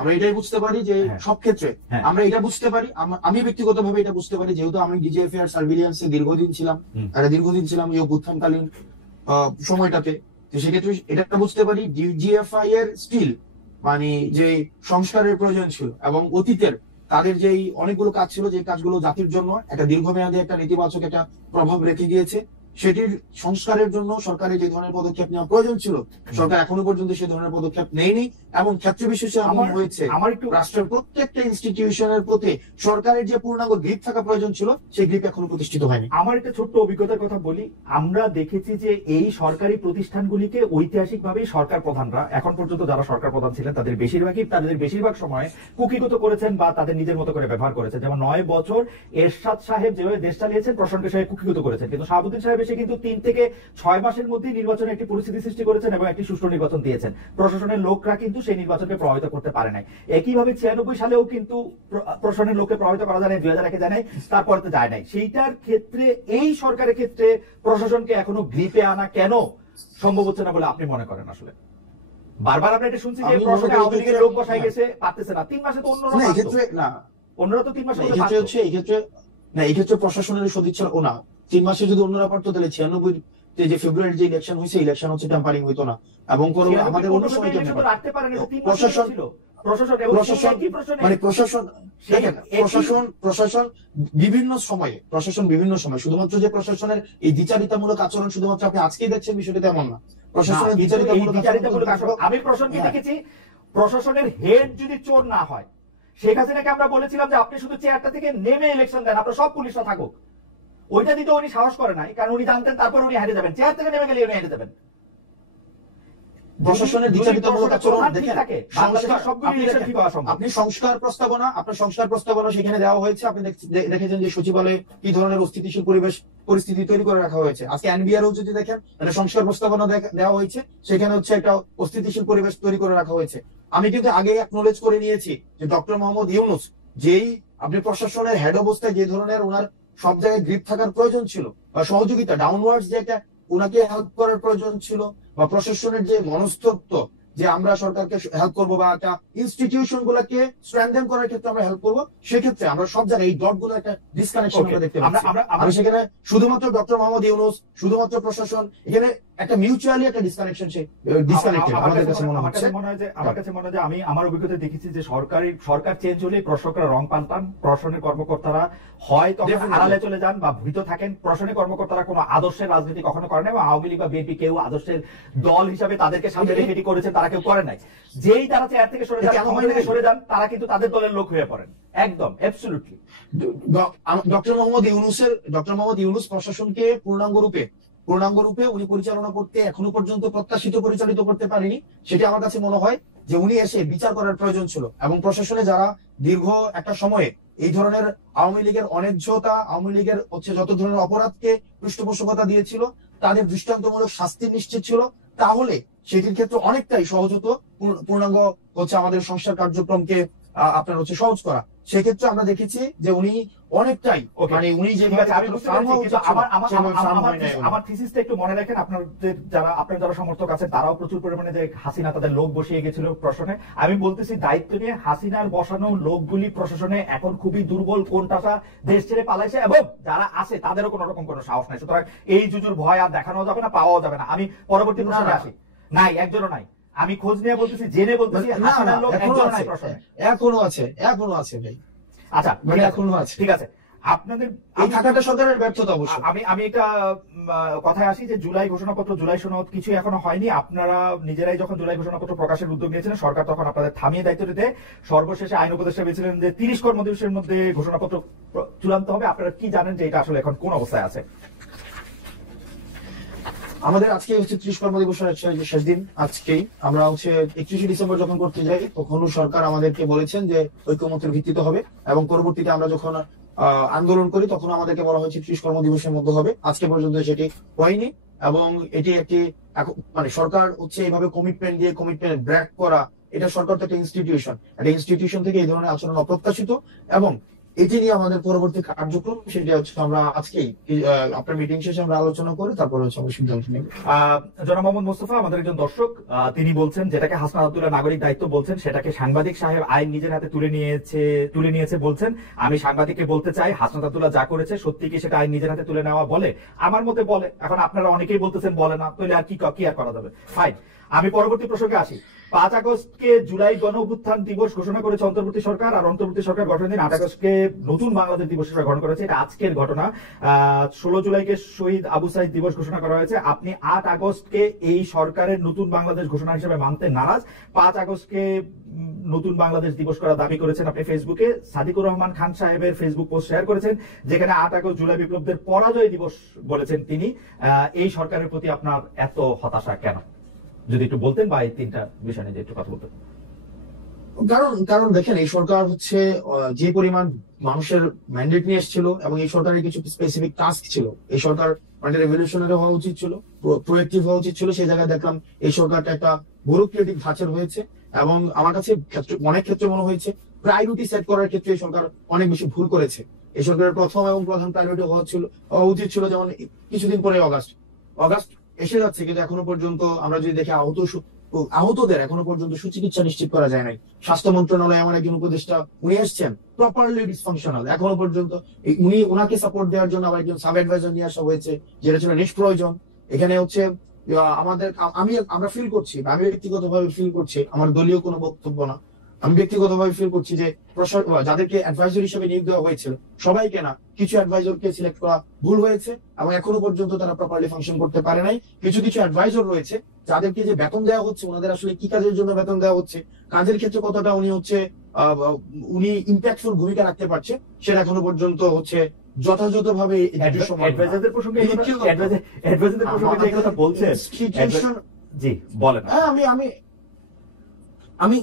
আমরা এটাই বুঝতে পারি যে সব ক্ষেত্রে আমরা এটা বুঝতে পারি, আমি ব্যক্তিগতভাবে এটা বুঝতে পারি, যেহেতু আমি ডিজিএফআই এর সার্ভিলিয়েন্সে দীর্ঘদিন ছিলাম এই অভ্যুত্থানকালীন সময়টাতে, তো সেক্ষেত্রে এটা বুঝতে পারি ডিজিএফআই এর স্টিল মানে যে সংস্কারের প্রয়োজন ছিল, এবং অতীতের তাদের যেই অনেকগুলো কাজ ছিল, যে কাজগুলো জাতির জন্য একটা দীর্ঘমেয়াদী একটা নেতিবাচক একটা প্রভাব রেখে গিয়েছে, সেটির সংস্কারের জন্য সরকারের যে ধরনের পদক্ষেপ নেওয়া প্রয়োজন ছিল, সরকার এখনো পর্যন্ত সে ধরনের পদক্ষেপ নেয়নি। এবং ক্ষেত্র বিশেষে এমন হয়েছে রাষ্ট্রের প্রত্যেকটা ইনস্টিটিউশনের প্রতি সরকারের যে পূর্ণাঙ্গ গ্রিপ থাকা প্রয়োজন ছিল, সেই গ্রিপ এখনো প্রতিষ্ঠিত হয়নি। আমার একটা ছোট্ট অভিজ্ঞতার কথা বলি। আমরা দেখেছি যে এই সরকারি প্রতিষ্ঠানগুলিকে ঐতিহাসিকভাবে সরকার প্রধানরা এখন পর্যন্ত যারা সরকার প্রধান ছিলেন তাদের বেশিরভাগ সময় কুকিগত করেছেন বা তাদের নিজের মতো করে ব্যবহার করেছেন। যেমন 9 বছর এরশাদ সাহেব যেভাবে দেশ চালিয়েছেন, প্রশান্ত সাহেব কুকিগত করেছেন, কিন্তু শাহাবুদ্দিন সাহেব এসে কিন্তু 3 থেকে 6 মাসের মধ্যে নির্বাচনে একটি পরিস্থিতি সৃষ্টি করেছেন এবং একটি সুষ্ঠু নির্বাচন দিয়েছেন। প্রশাসনের লোকরা কিন্তু সেই নির্বাচনকে প্রভাবিত করতে পারে নাই। একইভাবে 96 সালেও কিন্তু প্রশাসনের লোককে প্রভাবিত করা যায় নাই, 2001-এ যায় নাই, তারপরে তো যায় নাই। সেইটার ক্ষেত্রে এই সরকারের ক্ষেত্রে প্রশাসনকে এখনো গ্রিপে আনা কেন সম্ভব হচ্ছে না বলে আপনি মনে করেন? আসলে বারবার আমরা এটা শুনছি যে প্রশাসনে আওয়ামী লীগের লোক বসাই গেছে, পারতেছে না। 3 মাসে তো অন্যরা তো 3 মাসে এই ক্ষেত্রে প্রশাসনের সদিচ্ছা ও না। 3 মাসে যদি অন্যরা পারতো তাহলে 96 যে ফেব্রুয়ারি যে ইলেকশন হয়েছে, ইলেকশন হচ্ছে টেম্পারিং হইতো না। এবং আমাদের অন্য সময় প্রশাসন বিভিন্ন সময়ে শুধুমাত্র যে প্রশাসনের এই দ্বিচারিতামূলক আচরণ শুধুমাত্র আপনি আজকেই দেখছেন, বিষয়টা তেমন না। প্রশাসনের দ্বিচারিতামূলক আমি প্রশাসনকে দেখেছি, প্রশাসনের হেড যদি চোর না হয়, শেখ হাসিনাকে আমরা বলেছিলাম যে আপনি শুধু চেয়ারটা থেকে নেমে ইলেকশন দেন, আপনার সব পুলিশরা থাকুক। ওইটা দিতে উনি সাহস করে নাই, কারণ উনি জানতেন তারপর উনি হেরে যাবেন, চেয়ার থেকে নেমে গেলে উনি হেরে যাবেন। প্রশাসনের দ্বিচারিতামূলক আচরণ দেখেন, আপনি সংস্কার প্রস্তাবনা সেখানে দেওয়া হয়েছে। আপনি দেখেছেন যে সচিবালয়ে কি ধরনের অস্থিতিশীল পরিস্থিতি তৈরি করে রাখা হয়েছে। আজকে এনবিআরও যদি দেখেন, সংস্কার প্রস্তাবনা দেওয়া হয়েছে, সেখানে হচ্ছে একটা অস্থিতিশীল পরিবেশ তৈরি করে রাখা হয়েছে। আমি কিন্তু আগে অ্যাকনোলেজ করে নিয়েছি যে ডক্টর মোহাম্মদ ইউনূস যেই আপনি প্রশাসনের হেড অবস্থায় যে ধরনের ওনার সব জায়গায় গ্রিপ থাকার প্রয়োজন ছিল, বা সহযোগিতা ডাউনওয়ার্ডস যে একটা ওনাকে হেল্প করার প্রয়োজন ছিল, বা প্রশাসনের যে মনস্তত্ব যে আমরা সরকারকে হেল্প করবো বা একটা ইনস্টিটিউশন গুলাকে স্ট্রেংথেন করার ক্ষেত্রে আমরা হেল্প করবো, সেক্ষেত্রে আমরা সব জায়গায় এই ডট গুলো একটা ডিসকানেকশন আমরা দেখতে পাচ্ছি। আমি সেখানে শুধুমাত্র ডক্টর মোহাম্মদ ইউনূস, শুধুমাত্র প্রশাসন, এখানে একটা মিউচুয়ালি একটা ডিসকানেকশন ডিসকানেক্টেড আমাদের কাছে মনে হচ্ছে। আমার কাছে মনে হয় যে আমি আমার অভিজ্ঞতা দেখেছি যে সরকার চেঞ্জ হলে প্রশাসকরা রং পাল্টান, প্রশাসনের কর্মকর্তারা হয় তখন আড়ালে চলে যান বা ভীত থাকেন। প্রশাসনের কর্মকর্তারা কোনো আদর্শের রাজনীতি কখনো করে না, এবং আওয়ামী লীগ বা বিএনপি কেউ আদর্শের দল হিসাবে তাদেরকে সামনে রেখে এটি করেছেন, তারা কেউ করে নাই। যেই তারা চেয়ার থেকে সরে যান, তারা কিন্তু তাদের দলের লোক হয়ে পড়েন, একদম অ্যাবসলিউটলি। ডক্টর মোহাম্মদ ইউনূস প্রশাসনকে পূর্ণাঙ্গ রূপে উনি পরিচালনা করতে এখনো পর্যন্ত প্রত্যাশিত পরিচালিত করতে পারেনি। সেটি আমার কাছে মনে হয় যে উনি এসে বিচার করার প্রয়োজন ছিল, এবং প্রশাসনে যারা দীর্ঘ একটা সময়ে এই ধরনের আওয়ামী লীগের অন্যায্যতা, আওয়ামী লীগের হচ্ছে যত ধরনের অপরাধকে পৃষ্ঠপোষকতা দিয়েছিল, তাদের দৃষ্টান্তমূলক শাস্তি নিশ্চিত ছিল, তাহলে সেটির ক্ষেত্রে অনেকটাই সহজ হতো পূর্ণাঙ্গ হচ্ছে আমাদের সংস্কার কার্যক্রমকে আপনার হচ্ছে সহজ করা। সেক্ষেত্রে আমরা দেখেছি যে উনি অনেকটাই মানে উনি যে আমার থিসিসটা একটু মনে রাখেন, আপনার যারা সমর্থক আছেন তারাও প্রচুর পরিমাণে যে হাসিনা তাদের লোক বসিয়ে গেছিল প্রশাসনে। আমি বলতেছি দায়িত্ব নিয়ে হাসিনার বসানো লোকগুলি প্রশাসনে এখন খুবই দুর্বল, কোনটা দেশ ছেড়ে পালাইছে, এবং যারা আছে তাদেরও কোন রকম কোনো সাহস নাই। সুতরাং এই জুজুর ভয় আর দেখানো যাবে না, পাওয়াও যাবে না। আমি পরবর্তী প্রশ্নে আসি। নাই, একজনও নাই। আমি খোঁজ নিয়ে বলতেছি, জেনে বলতেছি, হাসিনার লোক একজনও নাই প্রশাসনে। এখনো আছে ভাই। আচ্ছা, এখনো আছে, ঠিক আছে। আপনাদের এই থাকাটা সরকারের ব্যর্থতা অবশ্য। আমি একটা কথায় আসি যে জুলাই ঘোষণাপত্র, জুলাই সনদ কিছু এখনো হয়নি। আপনারা নিজেরাই যখন জুলাই ঘোষণাপত্র প্রকাশের উদ্যোগ নিয়েছিলেন, সরকার তখন আপনাদের থামিয়ে দায়িত্ব দিতে সর্বশেষে আইন উপদেষ্টা বলেছিলেন যে 30 কর্মদিবসের মধ্যে ঘোষণাপত্র চূড়ান্ত হবে। আপনারা কি জানেন যে এটা আসলে এখন কোন অবস্থায় আছে? আমাদের আজকে হচ্ছে 30 কর্মদিবসের শেষ দিন। আজকেই আমরা হচ্ছে 31শে ডিসেম্বর যখন করতে যাই, তখন সরকার আমাদেরকে বলেছেন যে ঐকমত্যের ভিত্তিতে হবে, এবং পরবর্তীতে আমরা যখন আন্দোলন করি তখন আমাদেরকে বলা হয়েছে 30 কর্মদিবসের মধ্যে হবে। আজকে পর্যন্ত সেটি হয়নি, এবং এটি একটি মানে সরকার হচ্ছে এইভাবে কমিটমেন্ট ব্রেক করা, এটা সরকার তো একটা ইনস্টিটিউশন থেকে এই ধরনের আচরণ অপ্রত্যাশিত, এবং এটি নিয়ে আমাদের পরবর্তী কার্যক্রম সেটা হচ্ছে আমরা আজকেই আপনার মিটিং শেষে আমরা আলোচনা করে তারপরে হচ্ছে আমরা সিদ্ধান্ত নেব। জনাব মোহাম্মদ মোস্তফা আমাদের একজন দর্শক, তিনি বলছেন যেটাকে হাসনাত আব্দুল্লাহ নাগরিক দায়িত্ব বলছেন, সেটাকে সাংবাদিক সাহেব আইন নিজের হাতে তুলে নিয়েছে বলছেন। আমি সাংবাদিককে বলতে চাই, হাসনাত আব্দুল্লাহ যা করেছে সত্যি কি সেটা আইন নিজের হাতে তুলে নেওয়া বলে? আমার মতে বলে। এখন আপনারা অনেকেই বলতেছেন বলে না, তাহলে আর কি আর করা যাবে? ফাইন। আমি পরবর্তী প্রসঙ্গে আসি। 5 আগস্টকে জুলাই গণ অভ্যুত্থান দিবস ঘোষণা করেছে অন্তর্বর্তী সরকার, আর অন্তর্বর্তী সরকার গঠনের দিন 8 আগস্টকে নতুন বাংলাদেশ দিবস হিসেবে গ্রহণ করেছে। এটা আজকের ঘটনা। 16 জুলাইকে শহীদ আবু সাইদ দিবস ঘোষণা করা হয়েছে। আপনি 8 আগস্টকে এই সরকারের নতুন বাংলাদেশ ঘোষণা হিসেবে মানতে নারাজ। 5 আগস্টকে নতুন বাংলাদেশ দিবস করার দাবি করেছেন আপনি ফেসবুকে। সাদিকুর রহমান খান সাহেবের ফেসবুক পোস্ট শেয়ার করেছেন, যেখানে 8 আগস্ট জুলাই বিপ্লবদের পরাজয় দিবস বলেছেন তিনি। এই সরকারের প্রতি আপনার এত হতাশা কেন, যদি একটু বলতেন, বা এই তিনটা বিষয় নিয়ে একটু কথা বলতেন। কারণ দেখেন, এই সরকার হচ্ছে যে পরিমাণ মানুষের ম্যান্ডেট নিয়ে এসেছিল, এবং এই সরকারের কিছু স্পেসিফিক টাস্ক ছিল। এই সরকার মানে রেভলিউশনারি হওয়া উচিত ছিল, প্রোয়েক্টিভ হওয়া উচিত ছিল। সেই জায়গায় দেখলাম এই সরকারটা একটা ব্যুরোক্রেটিক ধাঁচের হয়েছে, এবং আমার কাছে অনেক ক্ষেত্রে মনে হয়েছে প্রায়োরিটি সেট করার ক্ষেত্রে এই সরকার অনেক বেশি ভুল করেছে। এই সরকারের প্রথম এবং প্রধান প্রায়োরিটি হওয়া উচিত ছিল, যেমন কিছুদিন পরে অগাস্ট এসে যাচ্ছে, কিন্তু এখনো পর্যন্ত আমরা যদি দেখি আহতদের এখনো পর্যন্ত সুচিকিৎসা নিশ্চিত করা যায় নাই। স্বাস্থ্য মন্ত্রণালয়ে আমার একজন উপদেষ্টা, উনি এসছেন প্রপারলি ডিসফাংশনাল, এখনো পর্যন্ত ওনাকে সাপোর্ট দেওয়ার জন্য আবার একজন সাব অ্যাডভাইজার নিয়ে আসা হয়েছে, যেটা ছিল নিষ্প্রয়োজন। এখানে হচ্ছে আমরা ফিল করছি, আমি ব্যক্তিগতভাবে ফিল করছি, আমার দলীয় কোনো বক্তব্য না, আমি ব্যক্তিগতভাবে ফিল করছি যে যাদেরকে অ্যাডভাইজার হিসেবে নিয়োগ দেওয়া হয়েছিল সবাইকে না, কিছু অ্যাডভাইজারকে সিলেক্ট করা ভুল হয়েছে, এবং এখনো পর্যন্ত তারা প্রপারলি ফাংশন করতে পারে নাই। কিছু অ্যাডভাইজার রয়েছে যাদেরকে যে বেতন দেওয়া হচ্ছে, ওনাদের আসলে কি কাজের জন্য বেতন দেওয়া হচ্ছে, কাজের ক্ষেত্রে কতটা উনি ইম্প্যাক্টফুল ভূমিকা রাখতে পারছে, সেটা এখনো পর্যন্ত হচ্ছে যথাযথভাবে অ্যাডভাইজারদের প্রসঙ্গে বলছেন। জি বলেন। আমি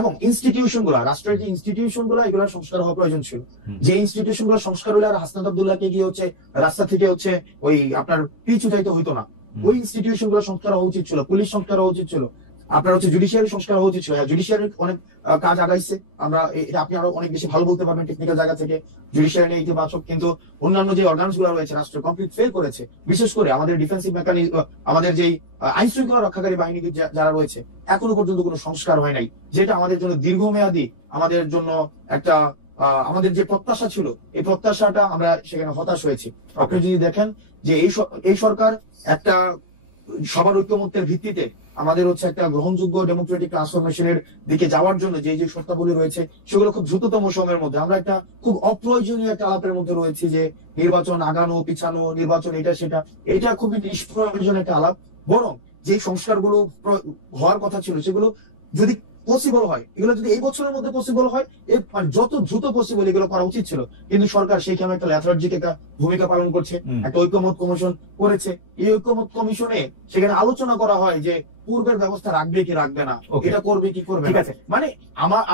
এবং ইনস্টিটিউশন গুলা, রাষ্ট্রের যে ইনস্টিটিউশন গুলা, এগুলোর সংস্কার হওয়া প্রয়োজন ছিল। যে ইনস্টিটিউশন গুলো সংস্কার হলে আর হাসনাত আব্দুল্লাহকে গিয়ে হচ্ছে রাস্তা থেকে হচ্ছে ওই আপনার পিচ উঠাইতে হইতো না। ওই ইনস্টিটিউশন গুলো সংস্কার হওয়া উচিত ছিল, পুলিশ সংস্কার হওয়া উচিত ছিল, আপনার হচ্ছে জুডিশিয়ারি সংস্কার হওয়া উচিত ছিল। জুডিশিয়ারির অনেক কাজ আগাইছে, আমরা এটা আপনি আরো অনেক বেশি ভালো বলতে পারবেন টেকনিক্যাল জায়গা থেকে। জুডিশিয়ারি নিয়ে ইতিবাচক, কিন্তু অন্যান্য যে অর্গানস গুলো রয়েছে রাষ্ট্র কমপ্লিট ফেল করেছে। বিশেষ করে আমাদের ডিফেন্সিভ মেকানিজম, আমাদের যেই আইন শৃঙ্খলা রক্ষাকারী বাহিনী যারা রয়েছে, এখনো পর্যন্ত কোনো সংস্কার হয় নাই, যেটা আমাদের জন্য দীর্ঘমেয়াদী, আমাদের জন্য একটা আমাদের যে প্রত্যাশা ছিল, এই প্রত্যাশাটা আমরা সেখানে হতাশ হয়েছি। আপনি যদি দেখেন যে এই সরকার একটা সবার ঐক্যমত্যের ভিত্তিতে আমাদের হচ্ছে একটা গ্রহণযোগ্য ডেমোক্রেটিক ট্রান্সফরমেশনের দিকে যাওয়ার জন্য যে শর্তাবলী রয়েছে, সেগুলো খুব দ্রুততম সময়ের মধ্যে, আমরা একটা খুব অপ্রয়োজনীয় একটা আলাপের মধ্যে রয়েছি যে নির্বাচন আগানো পিছানো, নির্বাচন এটা সেটা, এটা খুবই নিষ্প্রয়োজনীয় একটা আলাপ। বরং যে সংস্কারগুলো হওয়ার কথা ছিল, সেগুলো যদি পসিবল হয়, এগুলো যদি এই বছরের মধ্যে পসিবল হয়, যত দ্রুত পসিবল এগুলো করা উচিত ছিল। কিন্তু সরকার সেইখানে একটা ল্যাথার্জিক একটা ভূমিকা পালন করছে, একটা ঐক্যমত কমিশন করেছে। এই ঐক্যমত কমিশনে সেখানে আলোচনা করা হয় যে পূর্বের ব্যবস্থা রাখবে কি রাখবে না, এটা করবে কি করবে না। মানে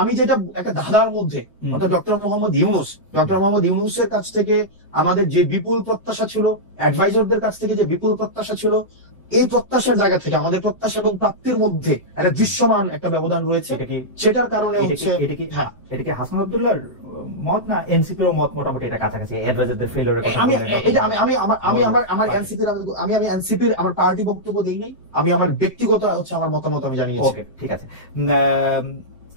আমি যেটা একটা ধাঁধার মধ্যে, অর্থাৎ ডক্টর মোহাম্মদ ইউনূসের কাছ থেকে আমাদের যে বিপুল প্রত্যাশা ছিল, অ্যাডভাইজারদের কাছ থেকে যে বিপুল প্রত্যাশা ছিল, এই প্রত্যাশার জায়গা থেকে আমাদের প্রত্যাশা এবং প্রাপ্তির মধ্যে একটা দৃশ্যমান একটা ব্যবধান রয়েছে। সেটার কারণে হচ্ছে এটা কি হাসনাত আব্দুল্লাহর মত না এনসিপির মত মোটামুটি এটা কাছাকাছি অ্যাডভাইজারদের ফেলিওরের কথা? আমি এনসিপির আমার পার্টি বক্তব্য দেই নাই, আমি আমার ব্যক্তিগত হচ্ছে আমার মতামত আমি জানিয়েছি। ওকে, ঠিক আছে।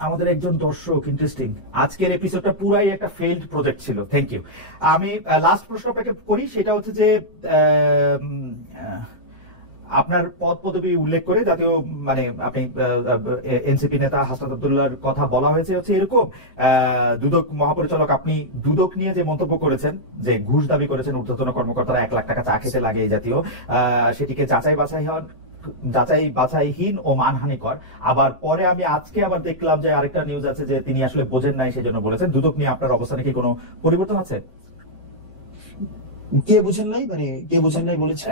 আমাদের একজন দর্শক, ইন্টারেস্টিং, আজকের এপিসোডটা পুরাই একটা ফেইল্ড প্রজেক্ট ছিল। Thank you. আমি লাস্ট প্রশ্ন আপনাকে করি, সেটা হচ্ছে যে আপনার পদ পদবি উল্লেখ করে জাতীয় মানে আপনি এনসিপি নেতা হাসনাত আব্দুল্লাহর কথা বলা হয়েছে হচ্ছে এরকম, দুদক মহাপরিচালক, আপনি দুদক নিয়ে যে মন্তব্য করেছেন, যে ঘুষ দাবি করেছেন ঊর্ধ্বতন কর্মকর্তারা 1 লাখ টাকা চা খেতে লাগে এই জাতীয়, সেটিকে যাচাই বাছাইহীন ও মানহানিকর। আবার পরে আমি আজকে আবার দেখলাম যে আরেকটা নিউজ আছে যে তিনি আসলে বোঝেন নাই, সেজন্য বলেছেন। দুদক নিয়ে আপনার অবস্থানে কি কোনো পরিবর্তন আছে? কে বুঝেন নাই, মানে কে বুঝেন নাই বলেছে?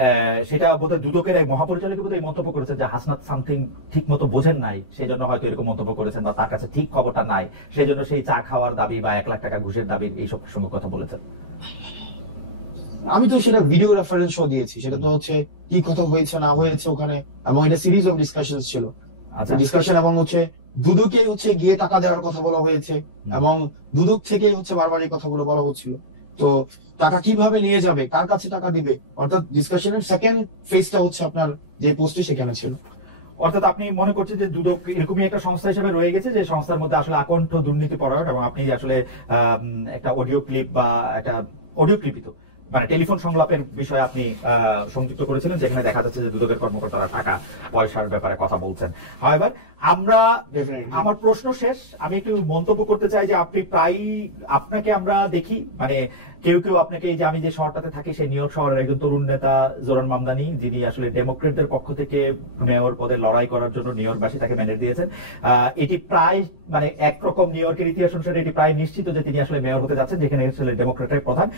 সেটা বোধহয় দুদকের এক মহাপরিচালক বোধহয় মন্তব্য করেছেন যে হাসনাত সামথিং ঠিক মতো বোঝেন নাই, সেই জন্য হয়তো এরকম মন্তব্য করেছেন, বা তার কাছে ঠিক খবরটা নাই, সেই জন্য সেই চা খাওয়ার দাবি বা 1 লাখ টাকা ঘুষের দাবি এইসব প্রসঙ্গে কথা বলেছেন। আমি তো সেটা ভিডিও রেফারেন্স দিয়েছি, সেটা তো হচ্ছে কি কথা হয়েছে না হয়েছে ওখানে, এবং এটা সিরিজ অফ ডিসকাশন ছিল। আচ্ছা, ডিসকাশন এবং হচ্ছে দুদকে হচ্ছে গিয়ে টাকা দেওয়ার কথা বলা হয়েছে, এবং দুদক থেকে হচ্ছে বারবার এই কথাগুলো বলা হচ্ছিল। তো টাকা কিভাবে নিয়ে যাবে, কার কাছে টাকা দিবে, অর্থাৎ ডিসকাশনের সেকেন্ড ফেজটা হচ্ছে আপনার যে পোস্টে সেখানে ছিল। অর্থাৎ আপনি মনে করছেন যে দুদক এরকমই একটা সংস্থা হিসেবে রয়ে গেছে, যে সংস্থার মধ্যে আসলে আকণ্ঠ দুর্নীতি পরায়ণ, এবং আপনি আসলে একটা অডিও ক্লিপ বা একটা অডিও ক্লিপিত মানে টেলিফোন সংলাপের বিষয়ে আপনি সংযুক্ত করেছিলেন, যেখানে দেখা যাচ্ছে যে দুদকের কর্মকর্তারা টাকা পয়সার ব্যাপারে কথা বলছেন। হাওয়েভার আমার প্রশ্ন শেষ, আমি একটু মন্তব্য করতে চাই যে আপনি প্রায়ই আপনাকে আমরা দেখি, মানে কেউ কেউ আপনাকে, এই যে আমি যে শহরটাতে থাকি সেই নিউ ইয়র্ক শহরের একজন তরুণ নেতা জোরান মামদানি, যিনি আসলে ডেমোক্রেটদের পক্ষ থেকে মেয়র পদে লড়াই করার জন্য নিউ ইয়র্কবাসী তাকে ম্যান্ডেট দিয়েছেন। এটি প্রায় মানে একরকম নিউ ইয়র্কের ইতিহাস অনুসারে এটি প্রায় নিশ্চিত যে তিনি আসলে মেয়র হতে যাচ্ছেন, যেখানে আসলে ডেমোক্রেটের প্রধান।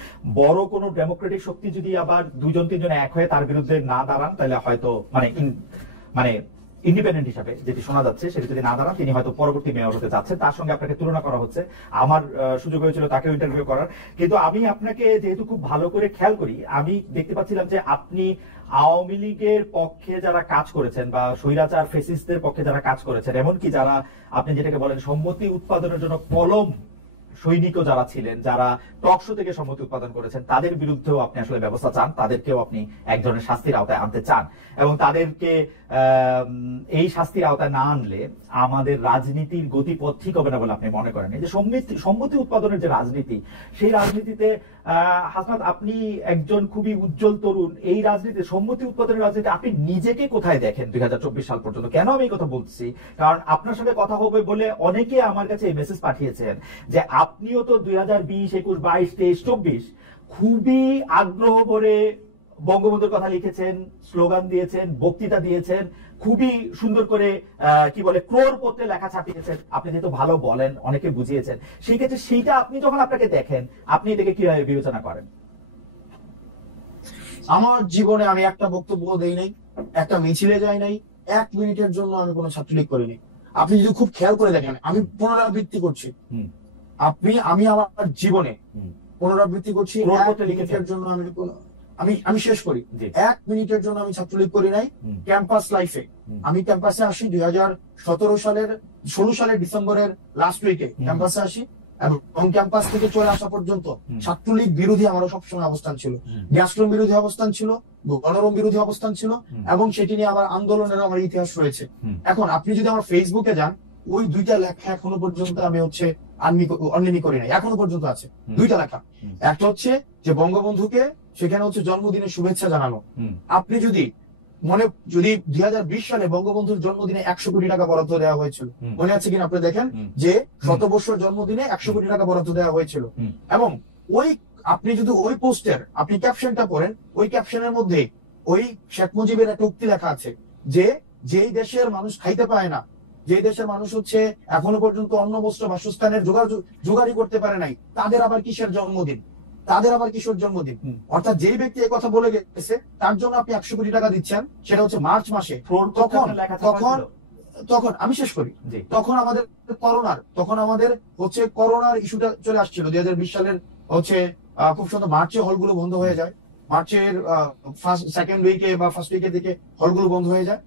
বড় কোনো ডেমোক্রেটিক শক্তি যদি আবার দুজন তিনজন এক হয়ে তার বিরুদ্ধে না দাঁড়ান, তাহলে হয়তো মানে ইন্ডিপেন্ডেন্ট হিসাবে যেটি শোনা যাচ্ছে সেটি যদি না দাঁড়ান, তিনি হয়তো পরবর্তী মেয়র হতে যাচ্ছেন। তার সঙ্গে আপনাকে তুলনা করা হচ্ছে, আমার সুযোগ হয়েছিল তাকে ইন্টারভিউ করার। কিন্তু আমি আপনাকে যেহেতু খুব ভালো করে খেয়াল করি, আমি দেখতে পাচ্ছিলাম যে আপনি আওয়ামী লীগের পক্ষে যারা কাজ করেছেন বা স্বৈরাচার ফেসিস্টদের পক্ষে যারা কাজ করেছেন, এমনকি যারা আপনি যেটাকে বলেন সম্মতি উৎপাদনের জন্য কলম সৈনিকও যারা ছিলেন, যারা টকশো থেকে সম্মতি উৎপাদন করেছেন, তাদের বিরুদ্ধেও আপনি আসলে ব্যবস্থা চান, তাদেরকেও আপনি এক ধরনের শাস্তির আওতায় আনতে চান। এবং তাদেরকে এই শাস্তির আওতায় না আনলে আমাদের রাজনীতির গতিপথ ঠিক হবে না বলে আপনি মনে করেন? এই যে সম্মতি উৎপাদনের যে রাজনীতি, সেই রাজনীতিতে হাসনাত আপনি একজন খুবই উজ্জ্বল তরুণ, এই রাজনীতি সম্মতি উৎপাদনের রাজনীতি আপনি নিজেকে কোথায় দেখেন 2024 সাল পর্যন্ত? কেন আমি এই কথা বলছি, কারণ আপনার সঙ্গে কথা হবে বলে অনেকে আমার কাছে এই মেসেজ পাঠিয়েছেন যে আপনিও তো 2020, 21, 22, 23, 24 খুবই আগ্রহ ভরে বঙ্গবন্ধুর কথা লিখেছেন, স্লোগান দিয়েছেন, বক্তৃতা দিয়েছেন, খুবই সুন্দর করে কি বলে ক্রোড় পত্রে লেখা ছাপিয়েছেন। আপনি যেহেতু ভালো বলেন, অনেকে বুঝিয়েছেন, সেই ক্ষেত্রে সেইটা আপনি যখন আপনাকে দেখেন, আপনি এটাকে কিভাবে বিবেচনা করেন? আমার জীবনে আমি একটা বক্তব্য দেই নাই, একটা মিছিলে যাই নাই, 1 মিনিটের জন্য আমি কোনো ছাত্রলীগ করিনি। আপনি যদি খুব খেয়াল করে দেখেন, আমি পুনরাবৃত্তি করছি, আমি আমার জীবনে পুনরাবৃত্তি করছি, 1 মিনিটের জন্য আমি শেষ করি, 1 মিনিটের জন্য আমি ছাত্রলীগ করি নাই। ক্যাম্পাস লাইফে আমি ক্যাম্পাসে আসি 2016 সালের ডিসেম্বরের লাস্ট উইকে ক্যাম্পাসে আসি, এবং ক্যাম্পাস থেকে চলে আসা পর্যন্ত ছাত্রলীগ বিরোধী আমারও সবসময় অবস্থান ছিল, গ্যাস্ট্রোম বিরোধী অবস্থান ছিল, গণরম বিরোধী অবস্থান ছিল, এবং সেটি নিয়ে আমার আন্দোলনের আমার ইতিহাস রয়েছে। এখন আপনি যদি আমার ফেসবুকে যান, ওই 2টা লেখা এখনো পর্যন্ত আমি অনলাইন করি নাই, এখনো পর্যন্ত আছে 2টা লেখা। একটা হচ্ছে যে বঙ্গবন্ধুকে সেখানে হচ্ছে জন্মদিনের শুভেচ্ছা জানানো। আপনি যদি 2020 সালে বঙ্গবন্ধুর জন্মদিনে 100 কোটি টাকা বরাদ্দ দেওয়া হয়েছিল, মনে আছে কিনা আপনি দেখেন, যে 100 জন্মদিনে 100 কোটি টাকা বরাদ্দ দেওয়া হয়েছিল। এবং আপনি যদি ওই পোস্টের আপনি ক্যাপশনটা পড়েন, ওই ক্যাপশনের মধ্যে ওই শেখ মুজিবের একটা উক্তি লেখা আছে যে যেই দেশের মানুষ খাইতে পায় না, যে দেশের মানুষ হচ্ছে এখনো পর্যন্ত অন্ন বস্ত্র বাসস্থানের জোগাড়ই করতে পারে নাই, তাদের আবার কিসের জন্মদিন, কিশোর জন্মদিন। অর্থাৎ যেই ব্যক্তি এই কথা বলে গেছে তার জন্য আপনি 100 কোটি টাকা দিচ্ছেন, সেটা হচ্ছে মার্চ মাসে। তখন আমি শেষ করি, তখন আমাদের করোনার ইস্যুটা চলে আসছিল 2020 সালের হচ্ছে খুব সুন্দর মার্চে হলগুলো বন্ধ হয়ে যায়, মার্চের সেকেন্ড উইকে বা ফার্স্ট উইকে দিকে হলগুলো বন্ধ হয়ে যায়।